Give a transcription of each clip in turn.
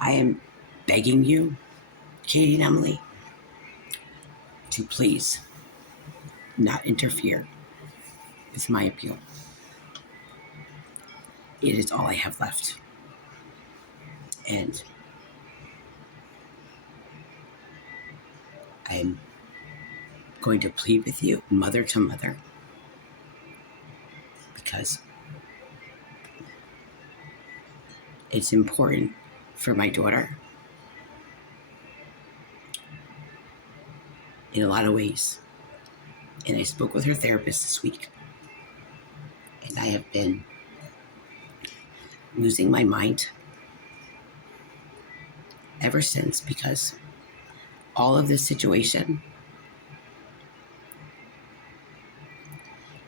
I am begging you, Katie and Emily, to please not interfere with my appeal. It is all I have left. And I'm going to plead with you, mother to mother, because it's important for my daughter in a lot of ways. And I spoke with her therapist this week, and I have been losing my mind ever since, because all of this situation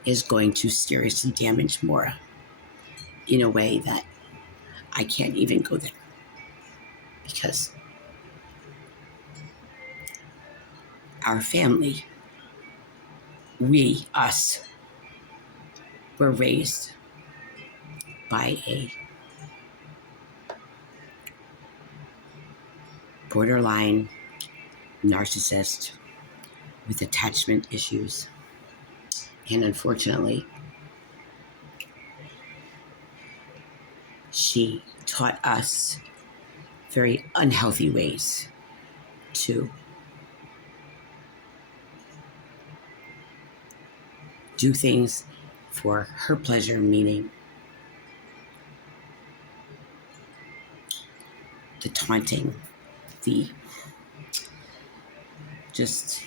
is going to seriously damage Maura in a way that I can't even go there, because our family, us, were raised by a borderline narcissist with attachment issues. And unfortunately, she taught us very unhealthy ways to do things for her pleasure, meaning the taunting, the just,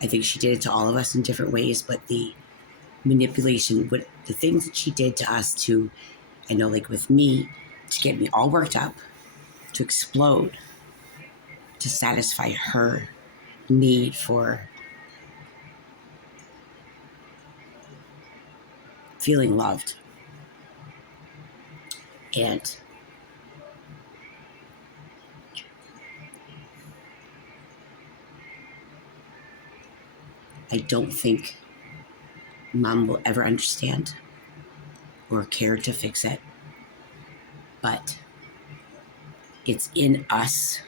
I think she did it to all of us in different ways, but the manipulation, the things that she did to us to, I know, like with me, to get me all worked up, to explode, to satisfy her need for feeling loved. And I don't think Mom will ever understand or care to fix it, but it's in us.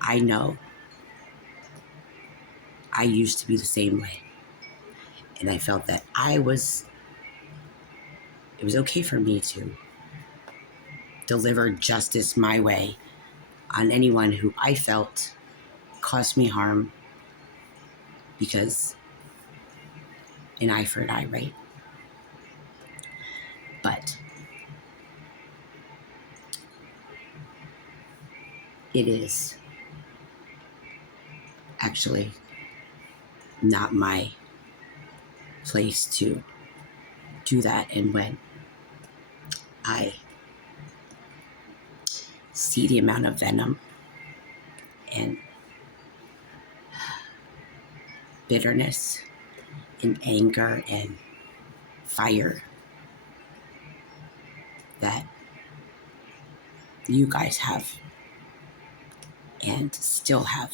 I know I used to be the same way, and I felt that it was okay for me to deliver justice my way on anyone who I felt caused me harm, because an eye for an eye, right? But it is actually not my place to do that. And when I see the amount of venom and bitterness and anger and fire that you guys have and still have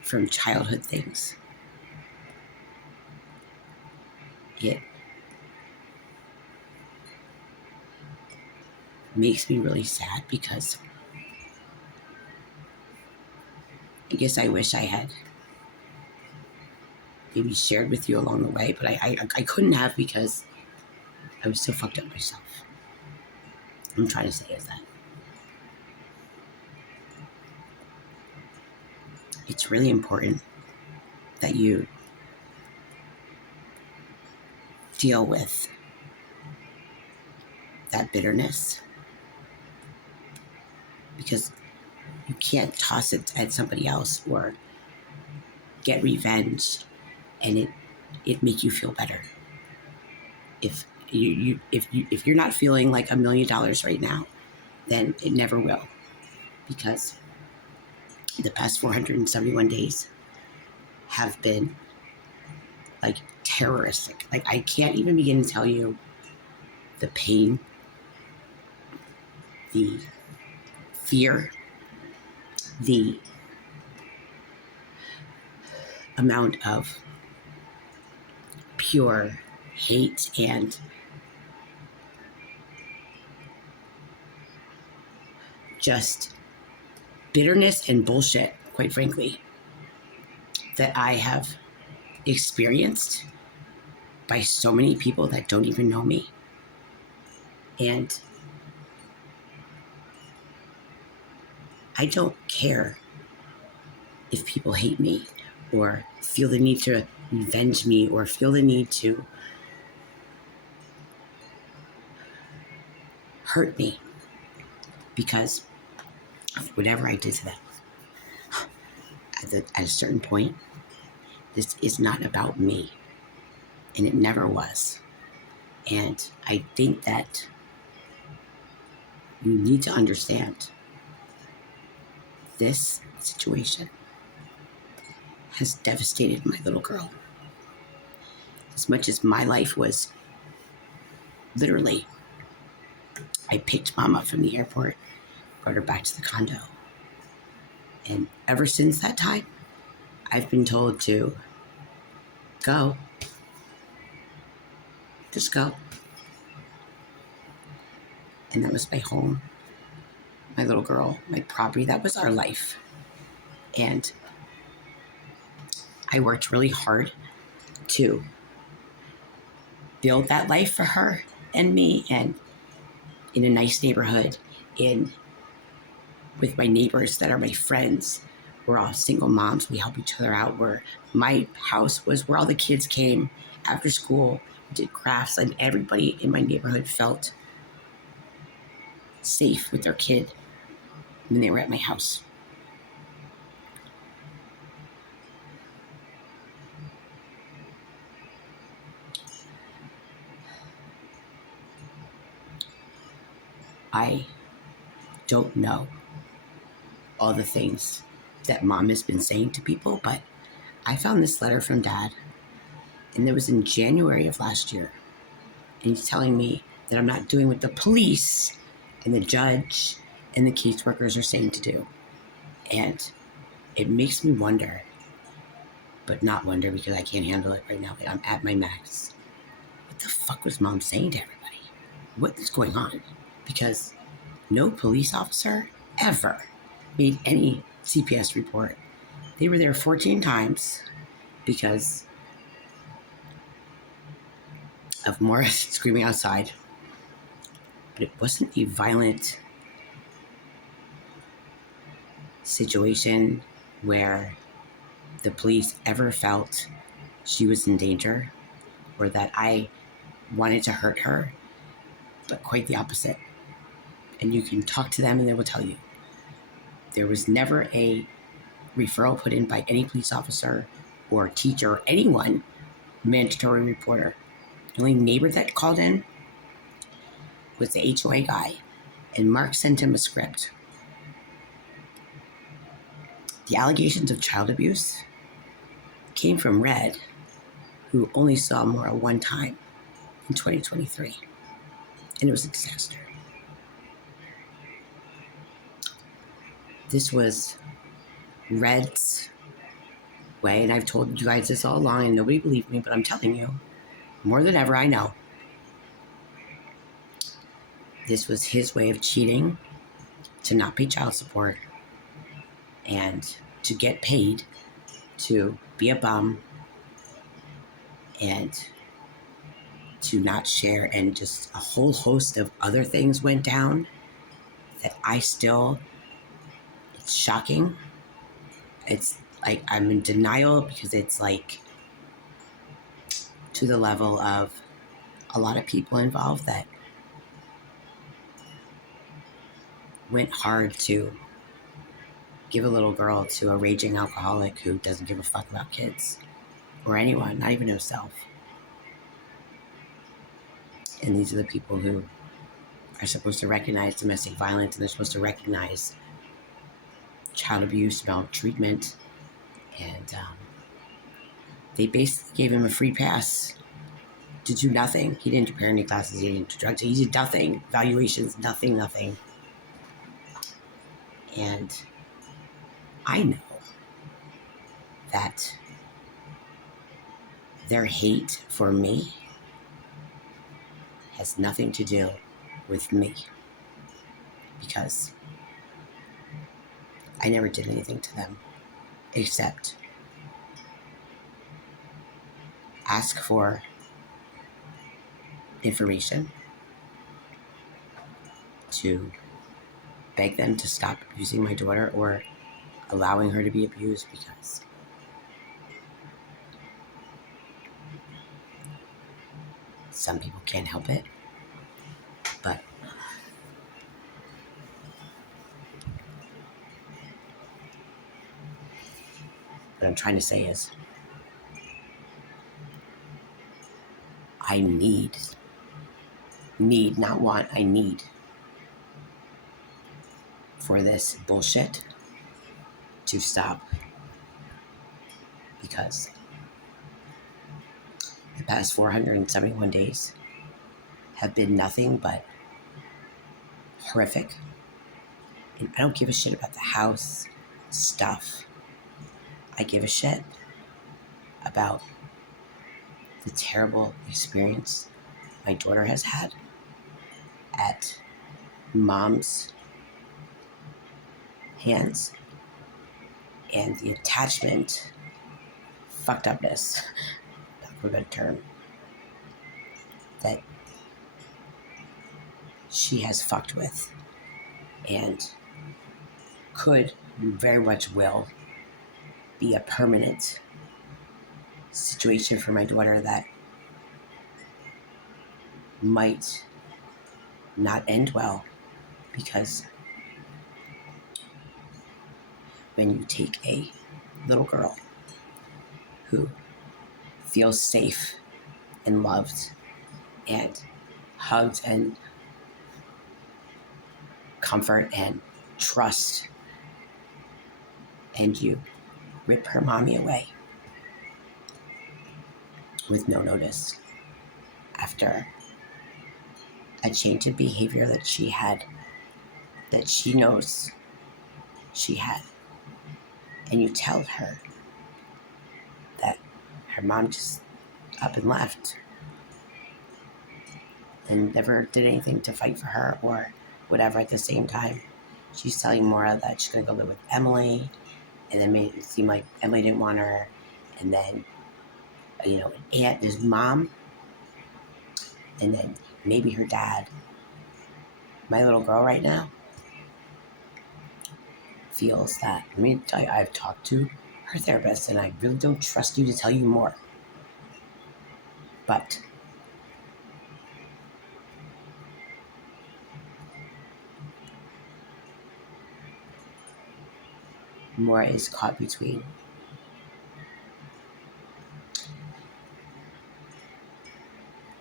from childhood things, it makes me really sad, because I guess I wish I had maybe shared with you along the way, but I couldn't have, because I was so fucked up myself. I'm trying to say is that it's really important that you deal with that bitterness, because you can't toss it at somebody else or get revenge and it make you feel better. If you're not feeling like $1 million right now, then it never will, because the past 471 days have been like terroristic. Like, I can't even begin to tell you the pain, the fear, the amount of pure hate and just bitterness and bullshit, quite frankly, that I have experienced by so many people that don't even know me. And I don't care if people hate me or feel the need to revenge me or feel the need to hurt me because of whatever I did to them. At a certain point, this is not about me, and it never was. And I think that you need to understand this situation has devastated my little girl. As much as my life was literally, I picked mom up from the airport, brought her back to the condo. And ever since that time, I've been told to go. Just go. And that was my home, my little girl, my property. That was our life. And I worked really hard to build that life for her and me, and in a nice neighborhood, with my neighbors that are my friends. We're all single moms. We help each other out. Where my house was where all the kids came after school, did crafts, and everybody in my neighborhood felt safe with their kid when they were at my house. I don't know all the things that mom has been saying to people, but I found this letter from dad, and it was in January of last year. And he's telling me that I'm not doing what the police and the judge and the caseworkers are saying to do. And it makes me wonder, but not wonder because I can't handle it right now. I'm at my max. What the fuck was mom saying to everybody? What is going on? Because no police officer ever made any CPS report. They were there 14 times because of Morris screaming outside. But it wasn't a violent situation where the police ever felt she was in danger or that I wanted to hurt her, but quite the opposite. And you can talk to them and they will tell you. There was never a referral put in by any police officer or teacher or anyone, mandatory reporter. The only neighbor that called in was the HOA guy, and Mark sent him a script. The allegations of child abuse came from Red, who only saw Maura one time in 2023, and it was a disaster. This was Red's way, and I've told you guys this all along, and nobody believed me, but I'm telling you, more than ever, I know. This was his way of cheating to not pay child support and to get paid to be a bum and to not share, and just a whole host of other things went down that it's shocking. It's like I'm in denial because it's like to the level of a lot of people involved that went hard to give a little girl to a raging alcoholic who doesn't give a fuck about kids or anyone, not even himself. And these are the people who are supposed to recognize domestic violence, and they're supposed to recognize child abuse, maltreatment, and they basically gave him a free pass to do nothing. He didn't do parenting classes, he didn't do drugs, he did nothing. Valuations, nothing. And I know that their hate for me has nothing to do with me, because I never did anything to them except ask for information, to beg them to stop abusing my daughter or allowing her to be abused, because some people can't help it. But what I'm trying to say is, I need, not want, I need for this bullshit to stop, because the past 471 days have been nothing but horrific. And I don't give a shit about the house stuff. I give a shit about the terrible experience my daughter has had at mom's hands, and the attachment fucked upness, that's a good term, that she has fucked with, and could, very much will, be a permanent situation for my daughter that might not end well. Because when you take a little girl who feels safe and loved and hugged and comfort and trust, and you rip her mommy away with no notice after a change in behavior that she had, that she knows she had, and you tell her that her mom just up and left and never did anything to fight for her or whatever. At the same time, she's telling Maura that she's going to go live with Emily, and then made it seem like Emily didn't want her, and then, an aunt, his mom, and then maybe her dad. My little girl right now feels that, let me tell you, I've talked to her therapist, and I really don't trust you to tell you more, but Maura is caught between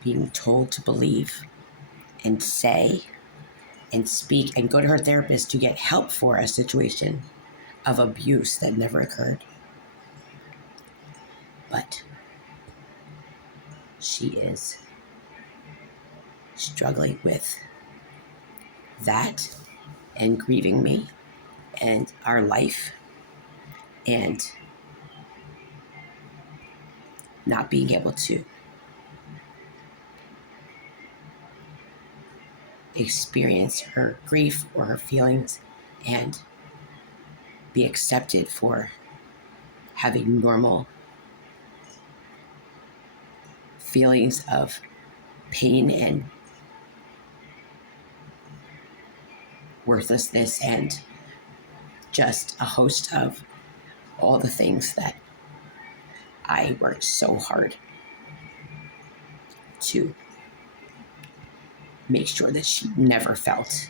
being told to believe and say and speak and go to her therapist to get help for a situation of abuse that never occurred. But she is struggling with that and grieving me and our life and not being able to experience her grief or her feelings and be accepted for having normal feelings of pain and worthlessness and just a host of all the things that I worked so hard to make sure that she never felt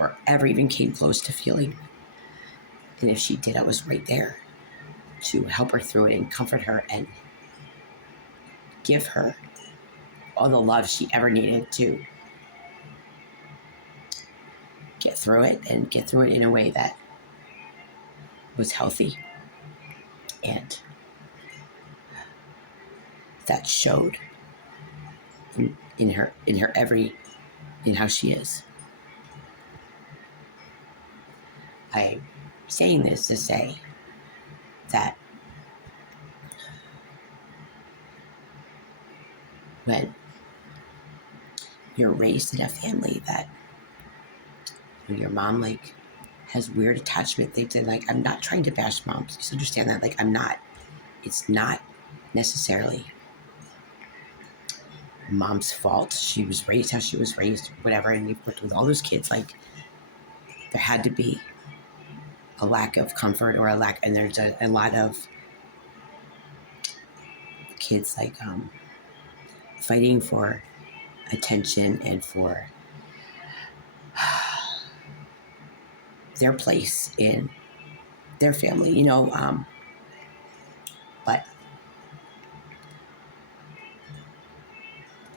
or ever even came close to feeling. And if she did, I was right there to help her through it and comfort her and give her all the love she ever needed to get through it, and get through it in a way that was healthy and that showed in her in how she is. I'm saying this to say that when you're raised in a family that, when your mom has weird attachment things. And like, I'm not trying to bash moms. Just understand that. Like, I'm not. It's not necessarily mom's fault. She was raised how she was raised, whatever. And you've worked with all those kids. Like, there had to be a lack of comfort or a lack, and there's a lot of kids like fighting for attention and for their place in their family, you know. But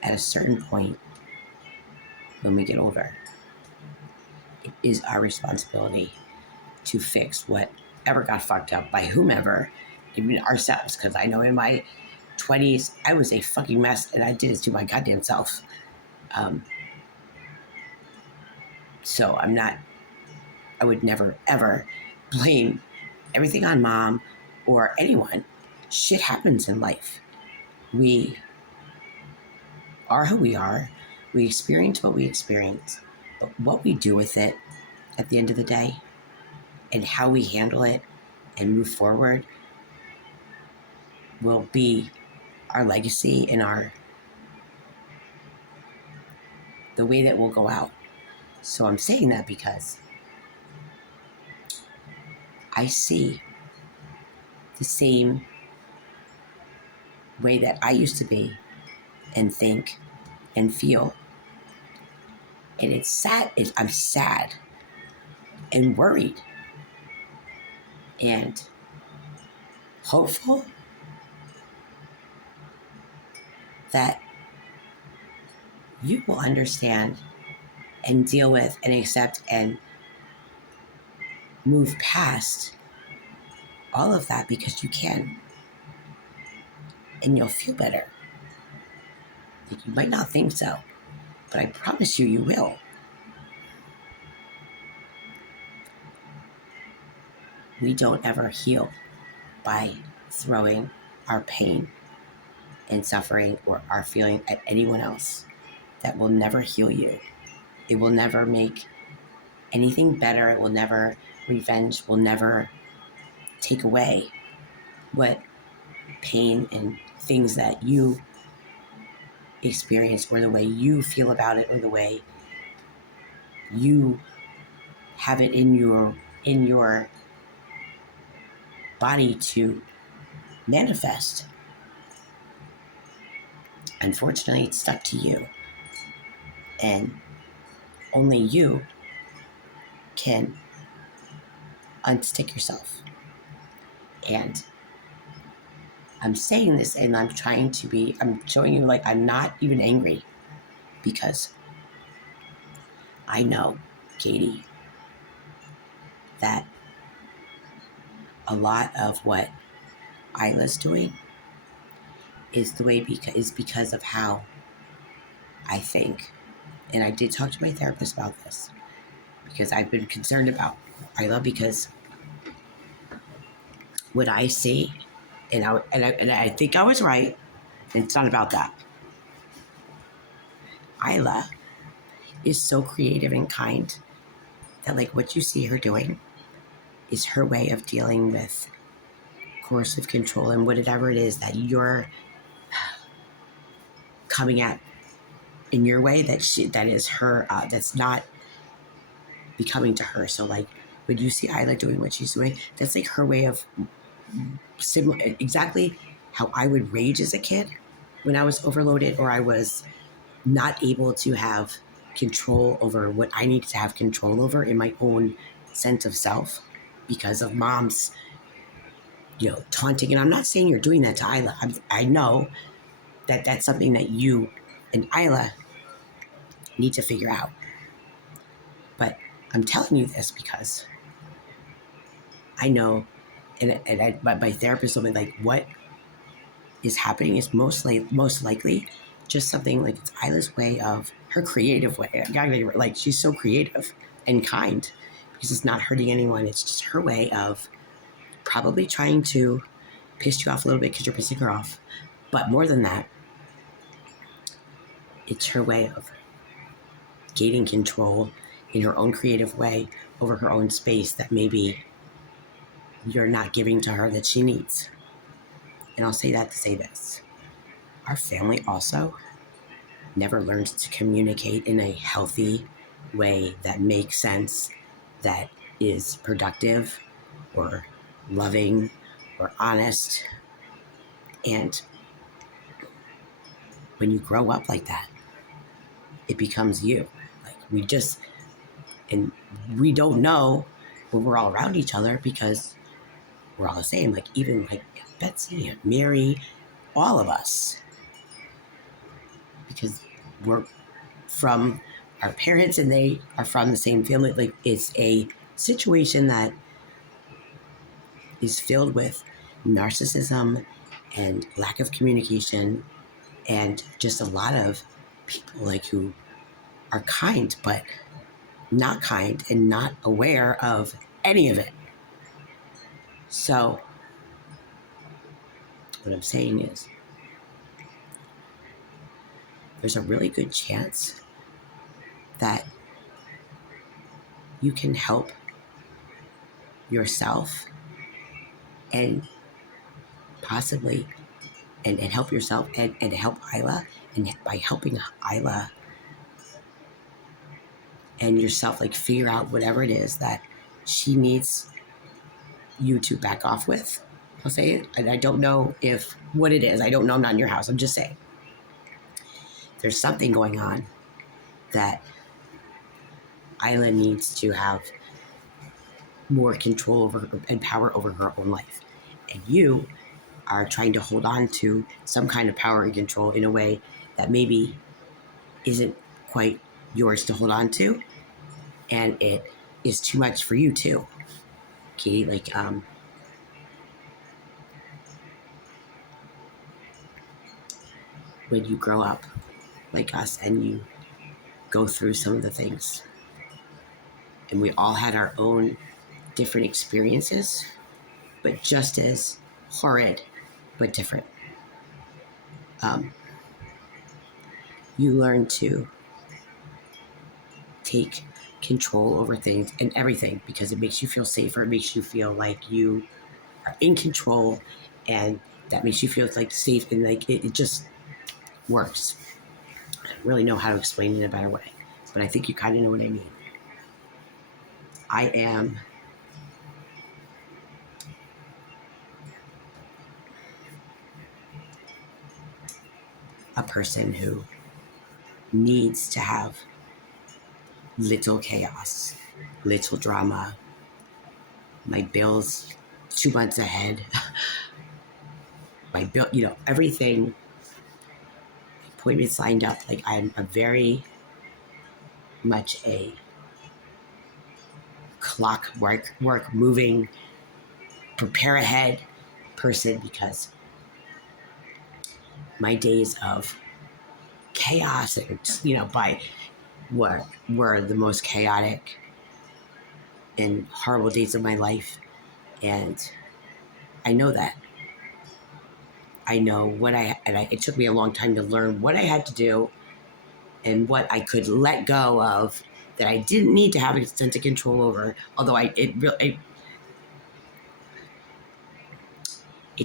at a certain point, when we get older, it is our responsibility to fix whatever got fucked up by whomever, even ourselves. Because I know in my 20s, I was a fucking mess and I did it to my goddamn self. So I would never, ever blame everything on mom or anyone. Shit happens in life. We are who we are. We experience what we experience. But what we do with it at the end of the day and how we handle it and move forward will be our legacy and the way that we'll go out. So I'm saying that because I see the same way that I used to be and think and feel. And it's sad. I'm sad and worried and hopeful that you will understand and deal with and accept and move past all of that, because you can. And you'll feel better. Like, you might not think so, but I promise you, you will. We don't ever heal by throwing our pain and suffering or our feeling at anyone else. That will never heal you. It will never make anything better. It will never, revenge will never take away what pain and things that you experience or the way you feel about it or the way you have it in your body to manifest. Unfortunately, it's stuck to you. And only you can unstick yourself. And I'm saying this and I'm showing you like I'm not even angry, because I know, Katie, that a lot of what Isla's doing is because of how I think. And I did talk to my therapist about this, because I've been concerned about Isla, because what I see, and I think I was right, and it's not about that. Isla is so creative and kind that, like, what you see her doing is her way of dealing with coercive control and whatever it is that you're coming at in your way, that is her, that's not becoming to her. So like, when you see Isla doing what she's doing, that's like her way of exactly how I would rage as a kid when I was overloaded or I was not able to have control over what I needed to have control over in my own sense of self because of mom's, taunting. And I'm not saying you're doing that to Isla. I know that that's something that you and Isla need to figure out. But I'm telling you this because I know, and my therapist told me, like, what is happening is most likely just something like it's Isla's way of her creative way. Like, she's so creative and kind because it's not hurting anyone. It's just her way of probably trying to piss you off a little bit because you're pissing her off. But more than that, it's her way of gaining control in her own creative way over her own space that maybe you're not giving to her that she needs. And I'll say that to say this. Our family also never learned to communicate in a healthy way that makes sense, that is productive or loving or honest. And when you grow up like that, it becomes you. Like and we don't know when we're all around each other because we're all the same. Like even like Betsy and Mary, all of us, because we're from our parents and they are from the same family. Like it's a situation that is filled with narcissism and lack of communication and just a lot of people like who are kind but not kind and not aware of any of it. So what I'm saying is there's a really good chance that you can help yourself and possibly and help yourself and help Isla. And by helping Isla and yourself, like figure out whatever it is that she needs you to back off with. I'll say it. And I don't know if what it is. I don't know. I'm not in your house. I'm just saying. There's something going on that Isla needs to have more control over and power over her own life. And you are trying to hold on to some kind of power and control in a way that maybe isn't quite yours to hold on to. And it is too much for you too. Okay, like when you grow up like us and you go through some of the things, and we all had our own different experiences, but just as horrid, but different. You learn to take control over things and everything because it makes you feel safer. It makes you feel like you are in control, and that makes you feel like safe and like it just works. I don't really know how to explain it in a better way, but I think you kind of know what I mean. I am a person who needs to have little chaos, little drama, my bills 2 months ahead, my bill, everything, appointments lined up. Like I'm a very much a clockwork moving, prepare ahead person because my days of chaos and by were the most chaotic and horrible days of my life. And I know that. I know it took me a long time to learn what I had to do and what I could let go of that I didn't need to have a sense of control over. Although it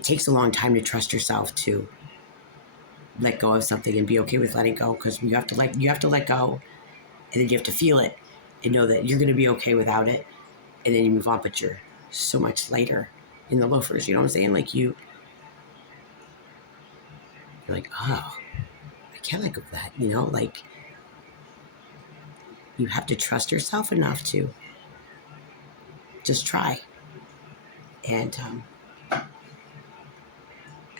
takes a long time to trust yourself to let go of something and be okay with letting go, because you have to let go, and then you have to feel it and know that you're going to be okay without it, and then you move on. But you're so much lighter in the loafers. You know what I'm saying? Like you're like, oh, I can't let go of that. Like you have to trust yourself enough to just try. And I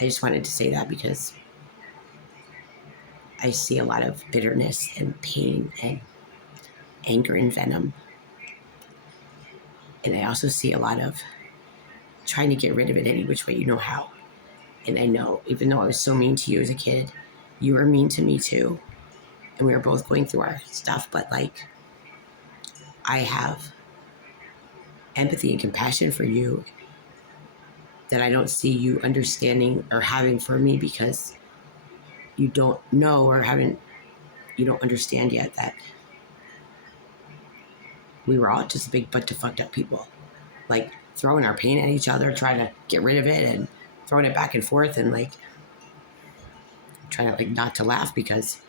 just wanted to say that because I see a lot of bitterness and pain and anger and venom. And I also see a lot of trying to get rid of it any which way you know how. And I know, even though I was so mean to you as a kid, you were mean to me too. And we were both going through our stuff. But like, I have empathy and compassion for you that I don't see you understanding or having for me, because you don't know or you don't understand yet that we were all just a big bunch of fucked up people, like throwing our pain at each other, trying to get rid of it and throwing it back and forth, and like trying to like not to laugh because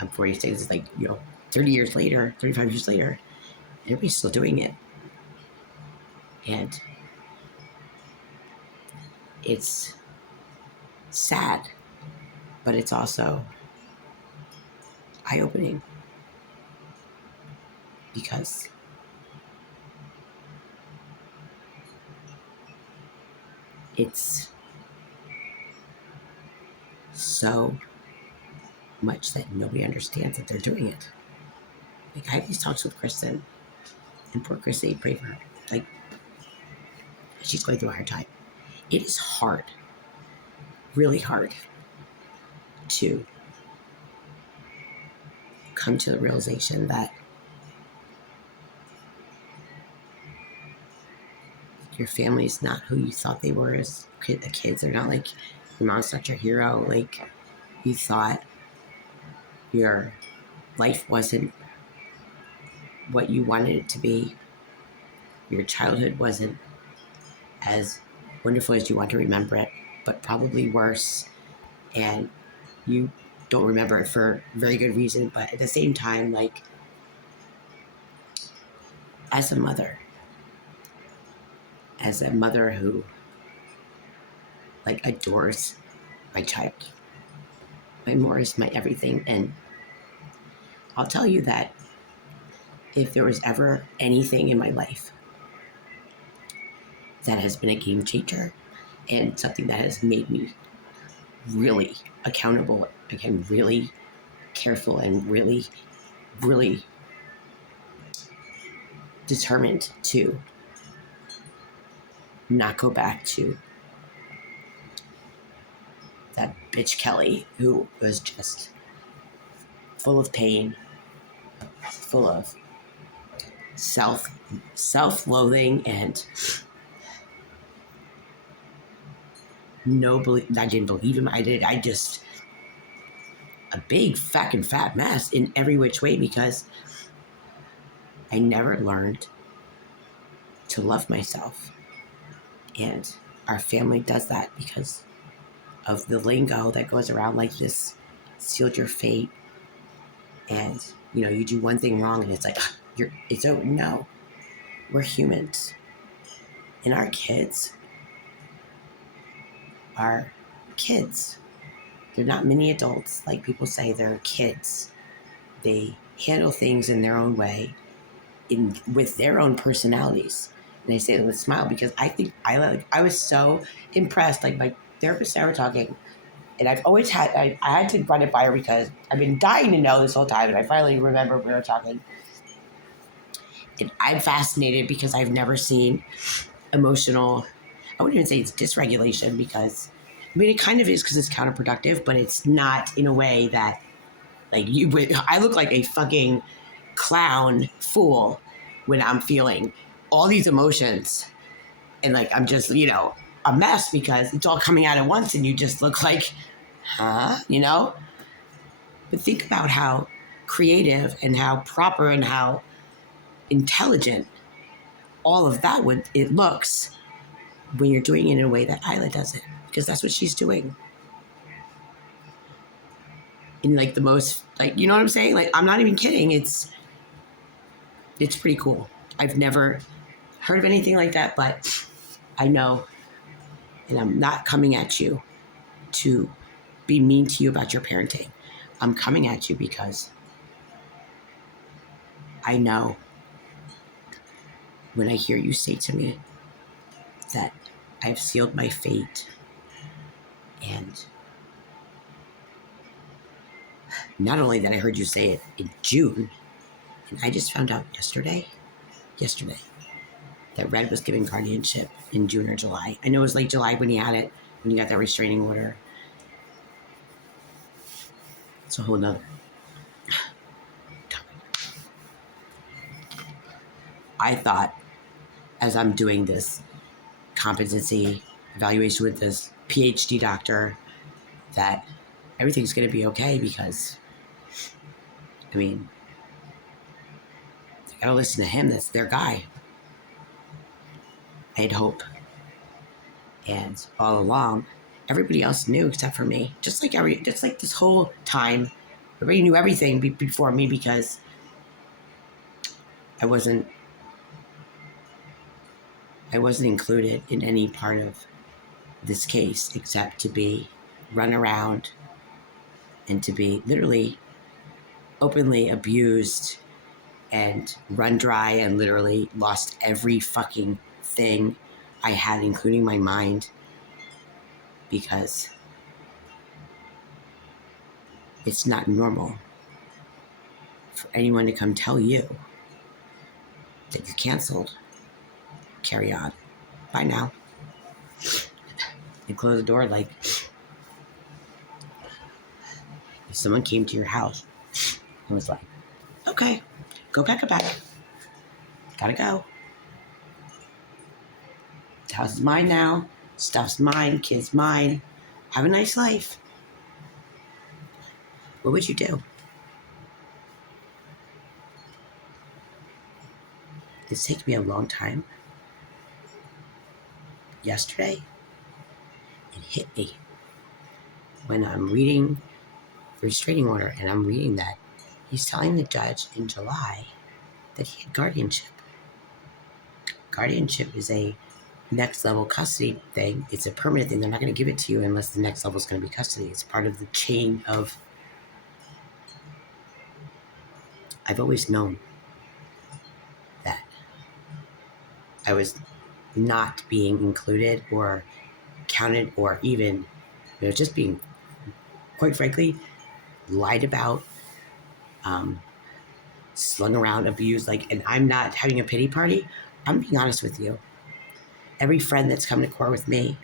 I'm 46, it's like, 30 years later, 35 years later, everybody's still doing it. And it's sad, but it's also eye-opening because it's so much that nobody understands that they're doing it. Like, I have these talks with Kristen, and poor Kristen, pray for her. Like, she's going through a hard time. It is hard, really hard, to come to the realization that your family's not who you thought they were as kids. They're not like, your mom's not your hero. Like, you thought your life wasn't what you wanted it to be. Your childhood wasn't as wonderful as you want to remember it, but probably worse. And you don't remember it for very good reason. But at the same time, like, as a mother who like adores my child, my more is my everything. And I'll tell you that if there was ever anything in my life that has been a game changer and something that has made me really accountable, again, really careful and really, really determined to not go back to that bitch Kelly, who was just full of pain, full of self-loathing, and I didn't believe him. I just a big fucking fat mess in every which way because I never learned to love myself. And our family does that because of the lingo that goes around like this, sealed your fate. And, you do one thing wrong and it's like, it's over. No, we're humans. And our kids are kids. They're not mini adults like people say. They're kids. They handle things in their own way, with their own personalities. And I say it with a smile because I think I was so impressed. Like, my therapist and I were talking, and I've always had, I had to run it by her because I've been dying to know this whole time, and I finally remember we were talking. And I'm fascinated because I've never seen emotional, I wouldn't even say it's dysregulation because, it kind of is because it's counterproductive, but it's not in a way that, like, I look like a fucking clown fool when I'm feeling all these emotions. And, like, I'm just, a mess because it's all coming out at once and you just look like, huh? But think about how creative and how proper and how intelligent all of that it looks when you're doing it in a way that Isla does it, because that's what she's doing. In like the most, like, you know what I'm saying? Like, I'm not even kidding. It's pretty cool. I've never heard of anything like that, but I know, and I'm not coming at you to be mean to you about your parenting. I'm coming at you because I know when I hear you say to me that I've sealed my fate, and not only that, I heard you say it in June, and I just found out yesterday, that Red was giving guardianship in June or July. I know it was late July when he had it, when he got that restraining order. It's a whole nother topic. I thought, as I'm doing this competency evaluation with this PhD doctor, that everything's going to be okay because, They gotta listen to him. That's their guy. I had hope. And all along, everybody else knew except for me. Just like this whole time, everybody knew everything before me because I wasn't included in any part of this case except to be run around and to be literally openly abused and run dry and literally lost every fucking thing I had, including my mind, because it's not normal for anyone to come tell you that you're canceled. Carry on. Bye now. And close the door like if someone came to your house and was like, okay, go pack a bag. Gotta go. The house is mine now. Stuff's mine. Kids mine. Have a nice life. What would you do? It's taken me a long time. Yesterday, it hit me when I'm reading the restraining order and I'm reading that he's telling the judge in July that he had guardianship. Guardianship is a next level custody thing. It's a permanent thing. They're not going to give it to you unless the next level is going to be custody. It's part of the chain of. I've always known that I was not being included or counted or even, just being, quite frankly, lied about, slung around, abused. And I'm not having a pity party. I'm being honest with you. Every friend that's come to court with me,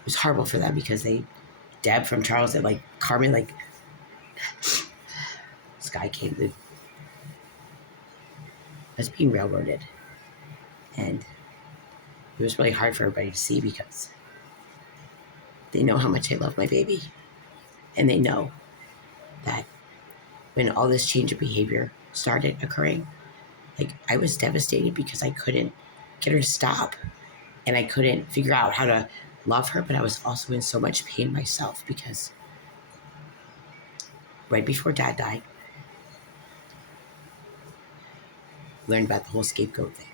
it was horrible for them because Deb from Charleston, Carmen, this guy came, I was being railroaded. And it was really hard for everybody to see because they know how much I love my baby. And they know that when all this change of behavior started occurring, I was devastated because I couldn't get her to stop. And I couldn't figure out how to love her, but I was also in so much pain myself because right before Dad died, learned about the whole scapegoat thing.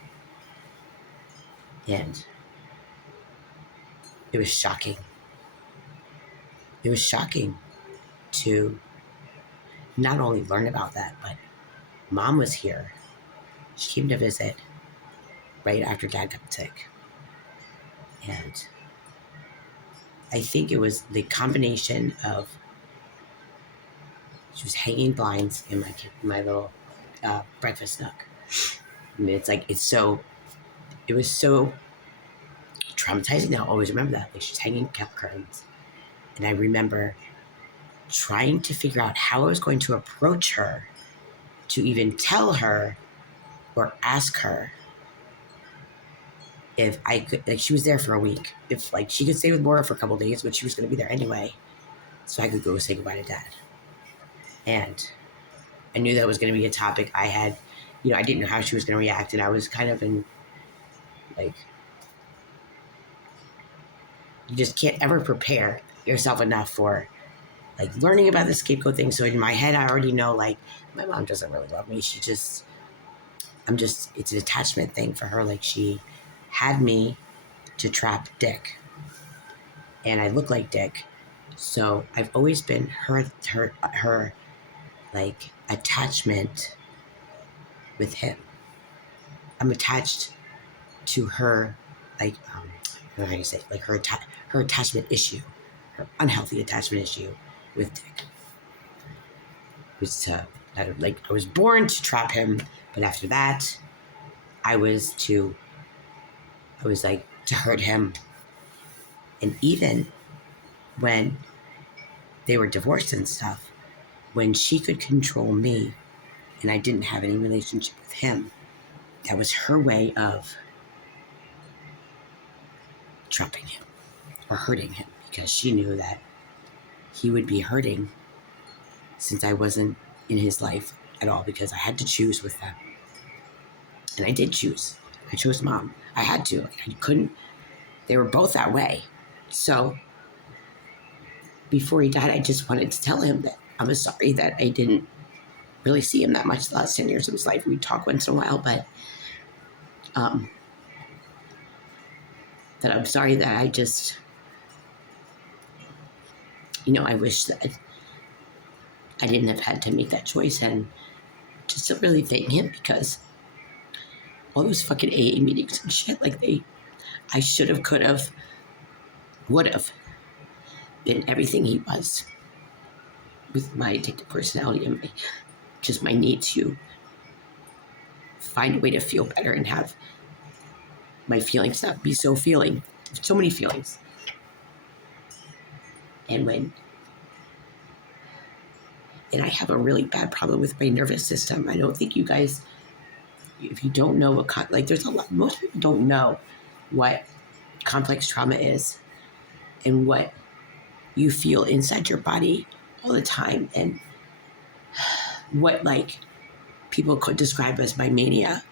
And it was shocking. It was shocking to not only learn about that, but Mom was here. She came to visit right after Dad got sick. And I think it was the combination of, she was hanging blinds in my little breakfast nook. I mean, it was so traumatizing. I'll always remember that. She's hanging curtains. And I remember trying to figure out how I was going to approach her to even tell her or ask her if I could, she was there for a week. If she could stay with Maura for a couple of days, but she was going to be there anyway. So I could go say goodbye to Dad. And I knew that was going to be a topic I had, I didn't know how she was going to react. And I was kind of in, you just can't ever prepare yourself enough for, learning about the scapegoat thing. So in my head, I already know, my mom doesn't really love me. It's an attachment thing for her. She had me to trap Dick. And I look like Dick. So I've always been her attachment with him. I'm attached to her, I don't know how you say it, her attachment issue, her unhealthy attachment issue with Dick. I was born to trap him, but after that, I was to hurt him. And even when they were divorced and stuff, when she could control me and I didn't have any relationship with him, that was her way of trapping him or hurting him, because she knew that he would be hurting since I wasn't in his life at all, because I had to choose with them. And I did choose. I chose mom. I had to. I couldn't. They were both that way. So before he died, I just wanted to tell him that I was sorry that I didn't really see him that much the last 10 years of his life. We'd talk once in a while, but um, that I'm sorry that I just, I wish that I didn't have had to make that choice, and just to really thank him, because all those fucking AA meetings and shit, I should have, could have, would have been everything he was, with my addictive personality and my need to find a way to feel better and have my feelings not be so many feelings. And I have a really bad problem with my nervous system. I don't think you guys, if you don't know what, there's a lot, most people don't know what complex trauma is and what you feel inside your body all the time, and what people could describe as my mania,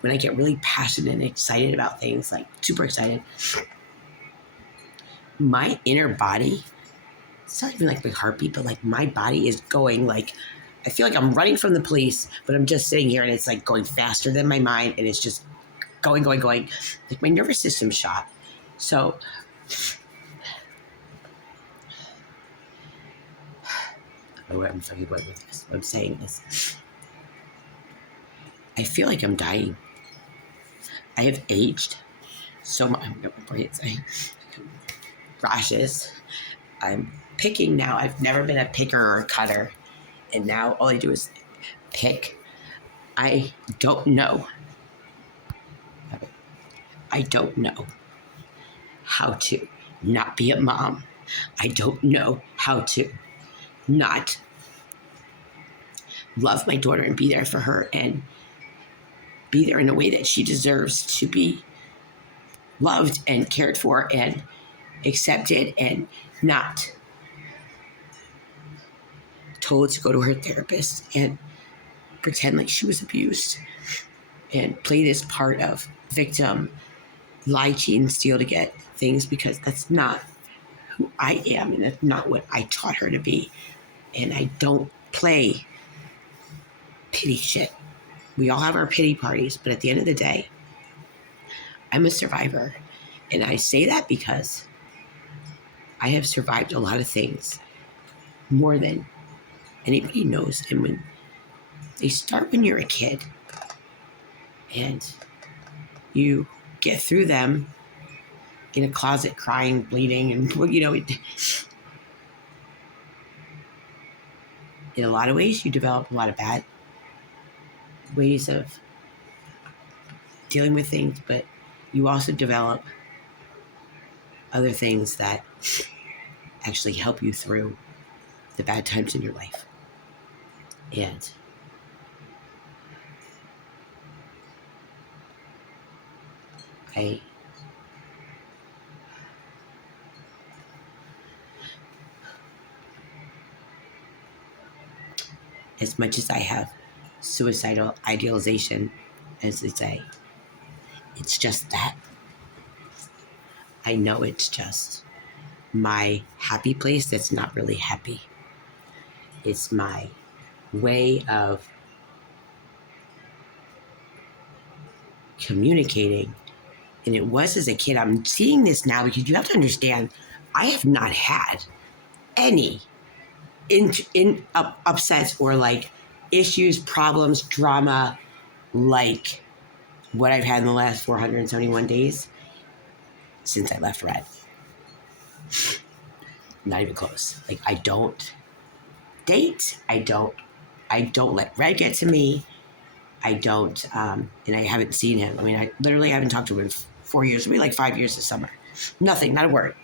when I get really passionate and excited about things, super excited. My inner body, it's not even my heartbeat, but my body is going I feel like I'm running from the police, but I'm just sitting here and it's going faster than my mind, and it's just going. My nervous system's shot. So I don't know where I'm talking about with this. I'm saying this. I feel like I'm dying. I have aged so much. I'm rashes. I'm picking now. I've never been a picker or a cutter, and now all I do is pick. I don't know how to not be a mom. I don't know how to not love my daughter and be there for her, and be there in a way that she deserves to be loved and cared for and accepted, and not told to go to her therapist and pretend like she was abused and play this part of victim, lie, cheat, and steal to get things, because that's not who I am, and that's not what I taught her to be. And I don't play pity shit. We all have our pity parties, but at the end of the day, I'm a survivor. And I say that because I have survived a lot of things, more than anybody knows. And when they start when you're a kid, and you get through them in a closet crying, bleeding, and in a lot of ways you develop a lot of bad ways of dealing with things, but you also develop other things that actually help you through the bad times in your life. And as much as I have suicidal idealization, as they say, it's just that. I know it's just my happy place that's not really happy. It's my way of communicating. And it was as a kid. I'm seeing this now because you have to understand, I have not had any upsets or issues, problems, drama like what I've had in the last 471 days since I left Red. Not even close. I don't date. I don't let Red get to me. I don't, and I haven't seen him. I mean, I literally haven't talked to him in 4 years. It'll be 5 years this summer. Nothing, not a word.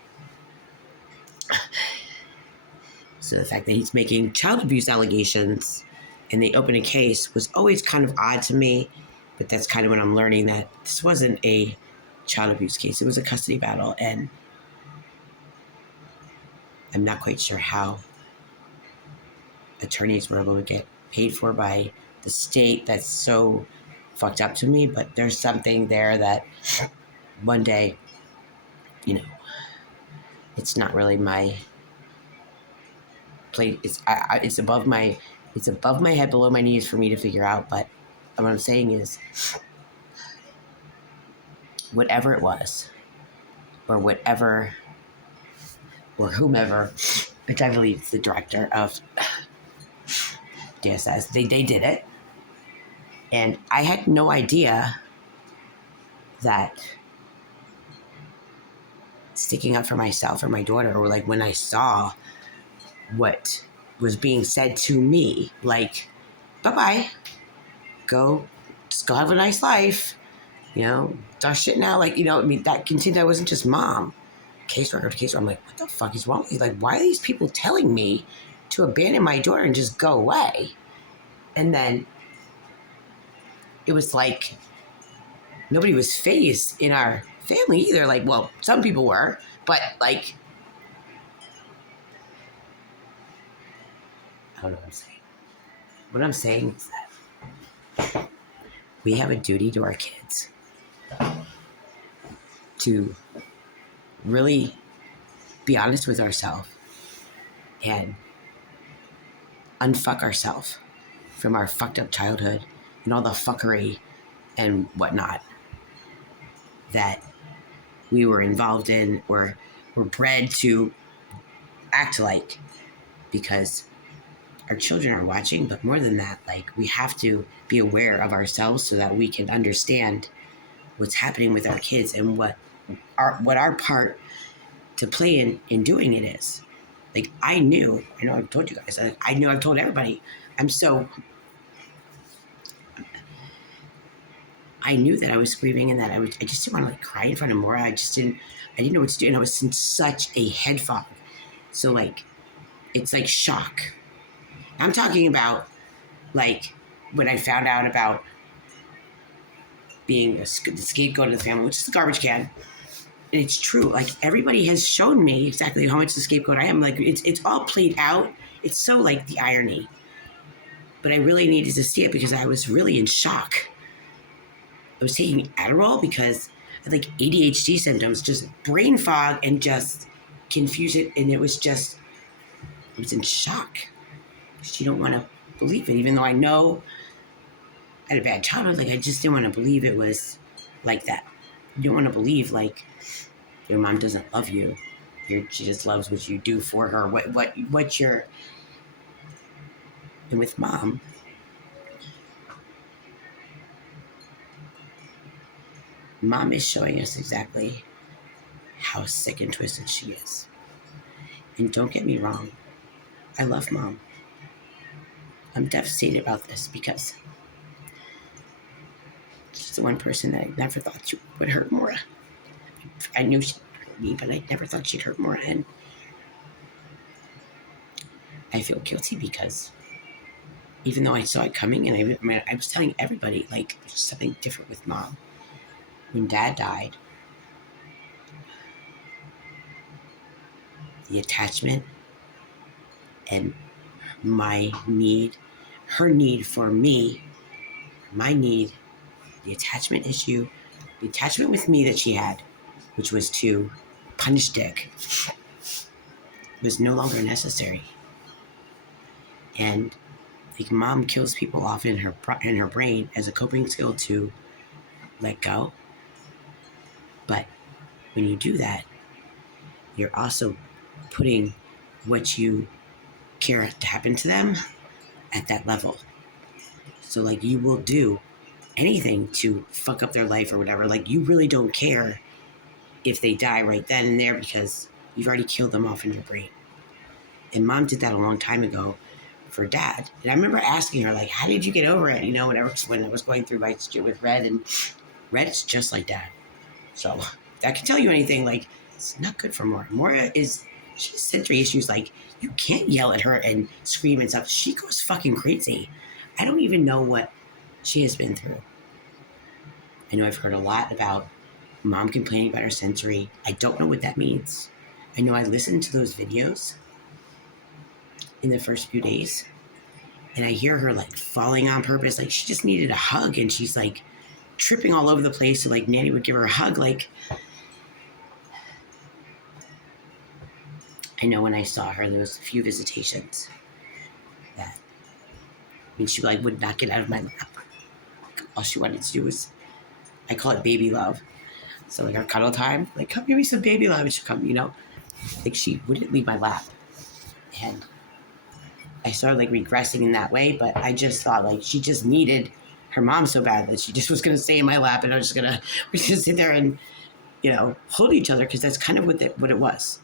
So the fact that he's making child abuse allegations and they open a case was always kind of odd to me. But that's kind of when I'm learning that this wasn't a child abuse case. It was a custody battle. And I'm not quite sure how attorneys were able to get paid for by the state that's so fucked up to me, but there's something there that one day, you know, it's not really my plate. It's above my head, below my knees for me to figure out. But what I'm saying is, whatever it was, or whatever, or whomever, which I believe is the director of DSS, they did it, and I had no idea that sticking up for myself or my daughter, or like when I saw what was being said to me, like, bye-bye, just go have a nice life, start shit now, like, I mean, that continued. That wasn't just mom, caseworker to caseworker. I'm like, what the fuck is wrong with you? Like, why are these people telling me to abandon my daughter and just go away? And then it was like nobody was fazed in our family either. Like, well, some people were, but like, I don't know what I'm saying. What I'm saying is that we have a duty to our kids to really be honest with ourselves and unfuck ourselves from our fucked up childhood and all the fuckery and whatnot that we were involved in or were bred to act like, because our children are watching. But more than that, like, we have to be aware of ourselves so that we can understand what's happening with our kids and what our part to play in doing it is. Like, I know I've told you guys, I've told everybody, I knew that I was screaming and that I just didn't want to like cry in front of Maura. I didn't know what to do. And I was in such a head fog. So like, it's like shock. I'm talking about like when I found out about being the scapegoat of the family, which is the garbage can. And it's true. Like, everybody has shown me exactly how much the scapegoat I am. Like, it's all played out. It's so like the irony. But I really needed to see it because I was really in shock. I was taking Adderall because I had like ADHD symptoms, just brain fog and just confusion. And I was in shock. You don't want to believe it, even though I know I had a bad childhood. Like, I just didn't want to believe it was like that. You don't want to believe like your mom doesn't love you. She just loves what you do for her. What you're. And with mom, mom is showing us exactly how sick and twisted she is. And don't get me wrong, I love mom. I'm devastated about this because she's the one person that I never thought she would hurt Maura. I knew she'd hurt me, but I never thought she'd hurt Maura. And I feel guilty because even though I saw it coming, and I was telling everybody, like, there's something different with mom. When dad died, the attachment and her need for me, my need, the attachment issue, the attachment with me that she had, which was to punish Dick, was no longer necessary. And like, mom kills people off in her brain as a coping skill to let go. But when you do that, you're also putting what you care to happen to them at that level. So like, you will do anything to fuck up their life or whatever. Like, you really don't care if they die right then and there because you've already killed them off in your brain. And mom did that a long time ago for dad. And I remember asking her, like, how did you get over it? Whenever when I was going through my shit with Red, and Red is just like dad. So if that can tell you anything, like, it's not good for Maura. Maura she has sensory issues. Like, you can't yell at her and scream and stuff. She goes fucking crazy. I don't even know what she has been through. I know I've heard a lot about mom complaining about her sensory. I don't know what that means. I know I listened to those videos in the first few days, and I hear her like falling on purpose. Like, she just needed a hug, and she's like tripping all over the place. So like Nanny would give her a hug. Like, I know when I saw her, there was a few visitations that, I mean, she like would not get out of my lap. All she wanted to do was, I call it baby love. So like our cuddle time, like, come give me some baby love. And she'd come, you know, like she wouldn't leave my lap. And I started like regressing in that way, but I just thought like she just needed her mom so bad that she just was going to stay in my lap, and I was just going to sit there and, you know, hold each other, because that's kind of what it was.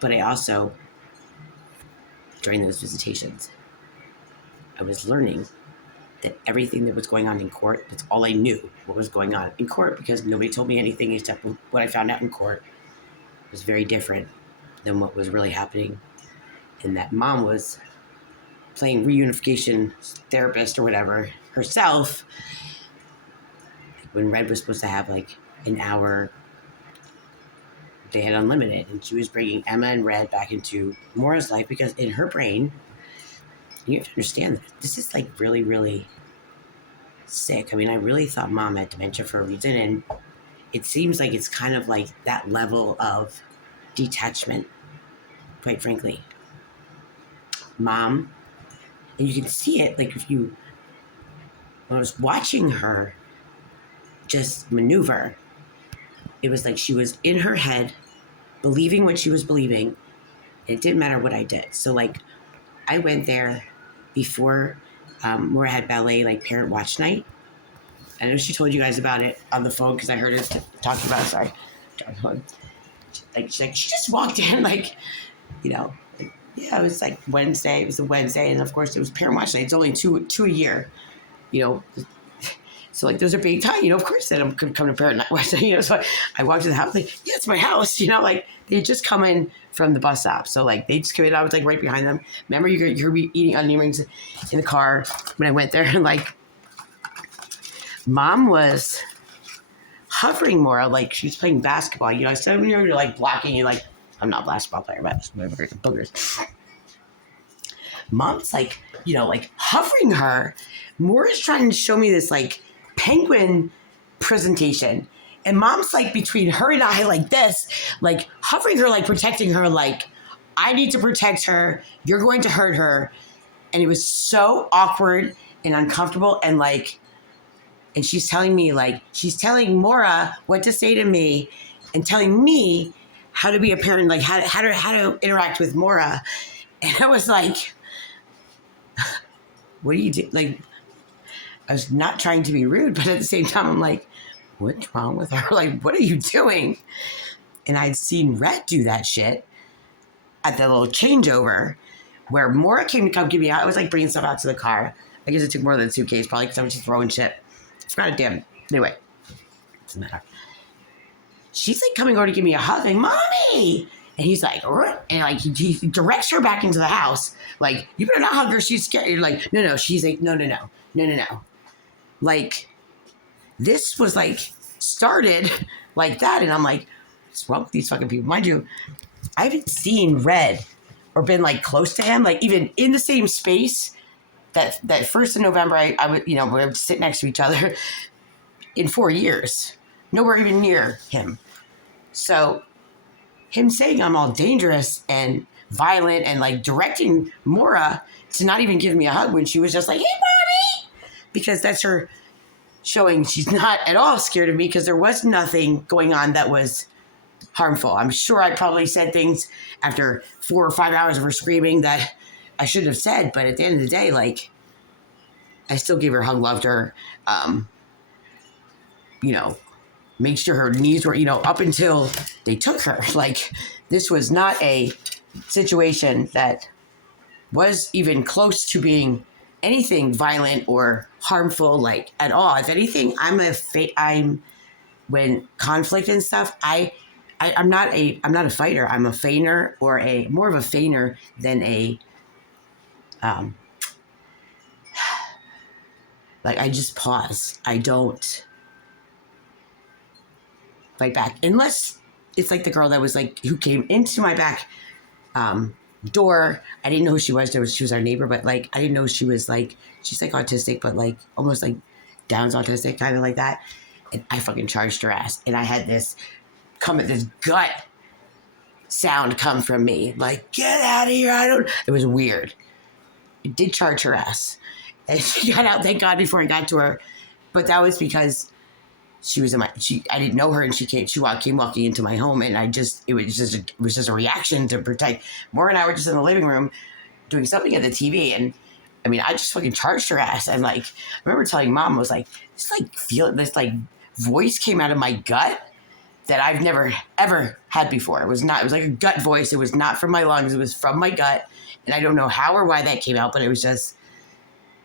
But I also, during those visitations, I was learning that everything that was going on in court, that's all I knew, what was going on in court, because nobody told me anything except what I found out in court was very different than what was really happening. And that mom was playing reunification therapist or whatever herself, when Red was supposed to have like an hour. They had unlimited, and she was bringing Emma and Red back into Mora's life, because in her brain, you have to understand that this is like really, really sick. I mean, I really thought Mom had dementia for a reason, and it seems like it's kind of like that level of detachment, quite frankly. Mom, and you can see it, like when I was watching her just maneuver, it was like she was in her head, believing what she was believing, and it didn't matter what I did. So like, I went there before Maura had ballet, like parent watch night. I know she told you guys about it on the phone, because I heard her talking about it. Sorry. Like, she just walked in, like, you know, yeah, it was like Wednesday. It was a Wednesday, and of course it was parent watch night. It's only two a year, you know. So like, those are big time, you know. Of course, that I'm gonna come to parent watch night, you know. So I walked to the house, like, yeah, it's my house, you know. Like, they just come in from the bus stop, so like they just come in. I was like right behind them. Remember, you're eating onion rings in the car when I went there, and like, Mom was hovering more, like she was playing basketball. You know, I said when you're like blocking, you're like, I'm not a basketball player, but boogers. Mom's like, you know, like hovering her. Mora's trying to show me this like penguin presentation. And Mom's like between her and I, like this, like hovering her, like protecting her, like, I need to protect her. You're going to hurt her. And it was so awkward and uncomfortable. And like, and she's telling me, like, she's telling Mora what to say to me, and telling me how to be a parent, like how to interact with Mora. And I was like, what do you do? Like, I was not trying to be rude, but at the same time, I'm like, what's wrong with her? Like, what are you doing? And I'd seen Red do that shit at the little changeover where Mora came to come give me out. I was like bringing stuff out to the car. I guess it took more than a suitcase, probably, because I was just throwing shit. I forgot a damn. Anyway, doesn't matter. She's like coming over to give me a hug, like, Mommy! And he's like, and like he directs her back into the house. Like, you better not hug her. She's scared. You're like, no. She's like, no. Like, this was like started like that. And I'm like, what's wrong with these fucking people? Mind you, I haven't seen Red or been like close to him, like even in the same space that 1st of November, I would, you know, we would sit next to each other in 4 years, nowhere even near him. So him saying I'm all dangerous and violent and like directing Mora to not even give me a hug when she was just like, hey, Mommy, because that's her showing she's not at all scared of me, because there was nothing going on that was harmful. I'm sure I probably said things after 4 or 5 hours of her screaming that I should have said, but at the end of the day, like, I still gave her a hug, loved her, you know, made sure her knees were, you know, up until they took her. Like, this was not a situation that was even close to being anything violent or harmful, like, at all. If anything, I'm when conflict and stuff, I'm not a fighter. I'm a feigner, or more of a feigner than a like, I just pause. I don't fight back unless it's like the girl that was like, who came into my back door. I didn't know who she was. She was our neighbor, but like I didn't know she was like she's like autistic, but like almost like Down's autistic, kind of like that. And I fucking charged her ass, and I had this gut sound come from me, like get out of here. I don't. It was weird. It did charge her ass, and she got out. Thank God before I got to her, but that was because she was in my. I didn't know her, and she came. She came walking into my home, and it was just a reaction to protect. Maura and I were just in the living room doing something at the TV, and I mean, I just fucking charged her ass, and like I remember telling Mom, I was like, this like voice came out of my gut that I've never ever had before. It was like a gut voice. It was not from my lungs. It was from my gut, and I don't know how or why that came out, but it was just.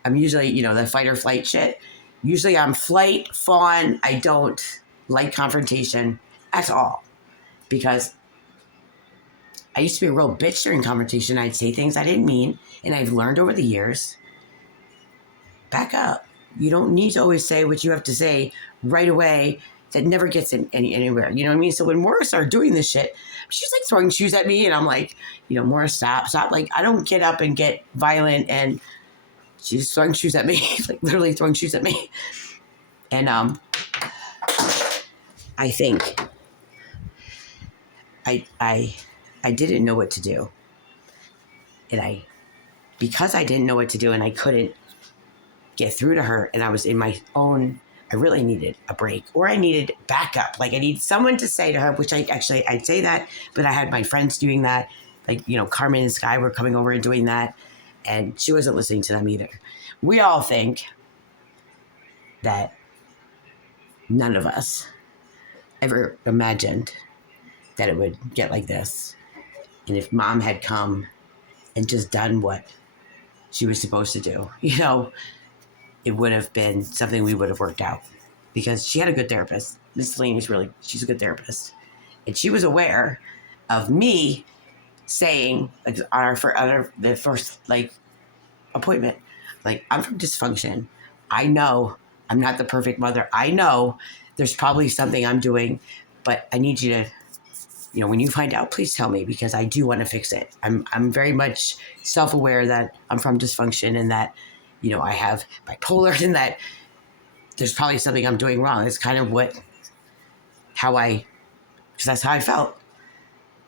I'm usually, the fight or flight shit. Usually I'm flight, fawn. I don't like confrontation at all because I used to be a real bitch during confrontation. I'd say things I didn't mean, and I've learned over the years, back up. You don't need to always say what you have to say right away. That never gets anywhere. You know what I mean? So when Maura started doing this shit, she's like throwing shoes at me, and I'm like, Maura, stop. Like, I don't get up and get violent, and she's throwing shoes at me, like literally throwing shoes at me. And I think I didn't know what to do. And because I didn't know what to do and I couldn't get through to her, and I was in my own, I really needed a break, or I needed backup. Like I need someone to say to her, which I'd say that, but I had my friends doing that. Like, Carmen and Sky were coming over and doing that. And she wasn't listening to them either. We all think that none of us ever imagined that it would get like this. And if Mom had come and just done what she was supposed to do, it would have been something we would have worked out. Because she had a good therapist. Miss Celine she's a good therapist. And she was aware of me saying, like, the first, like, appointment, like, I'm from dysfunction. I know I'm not the perfect mother. I know there's probably something I'm doing, but I need you to, when you find out, please tell me, because I do want to fix it. I'm very much self-aware that I'm from dysfunction, and that, I have bipolar, and that there's probably something I'm doing wrong. It's kind of because that's how I felt.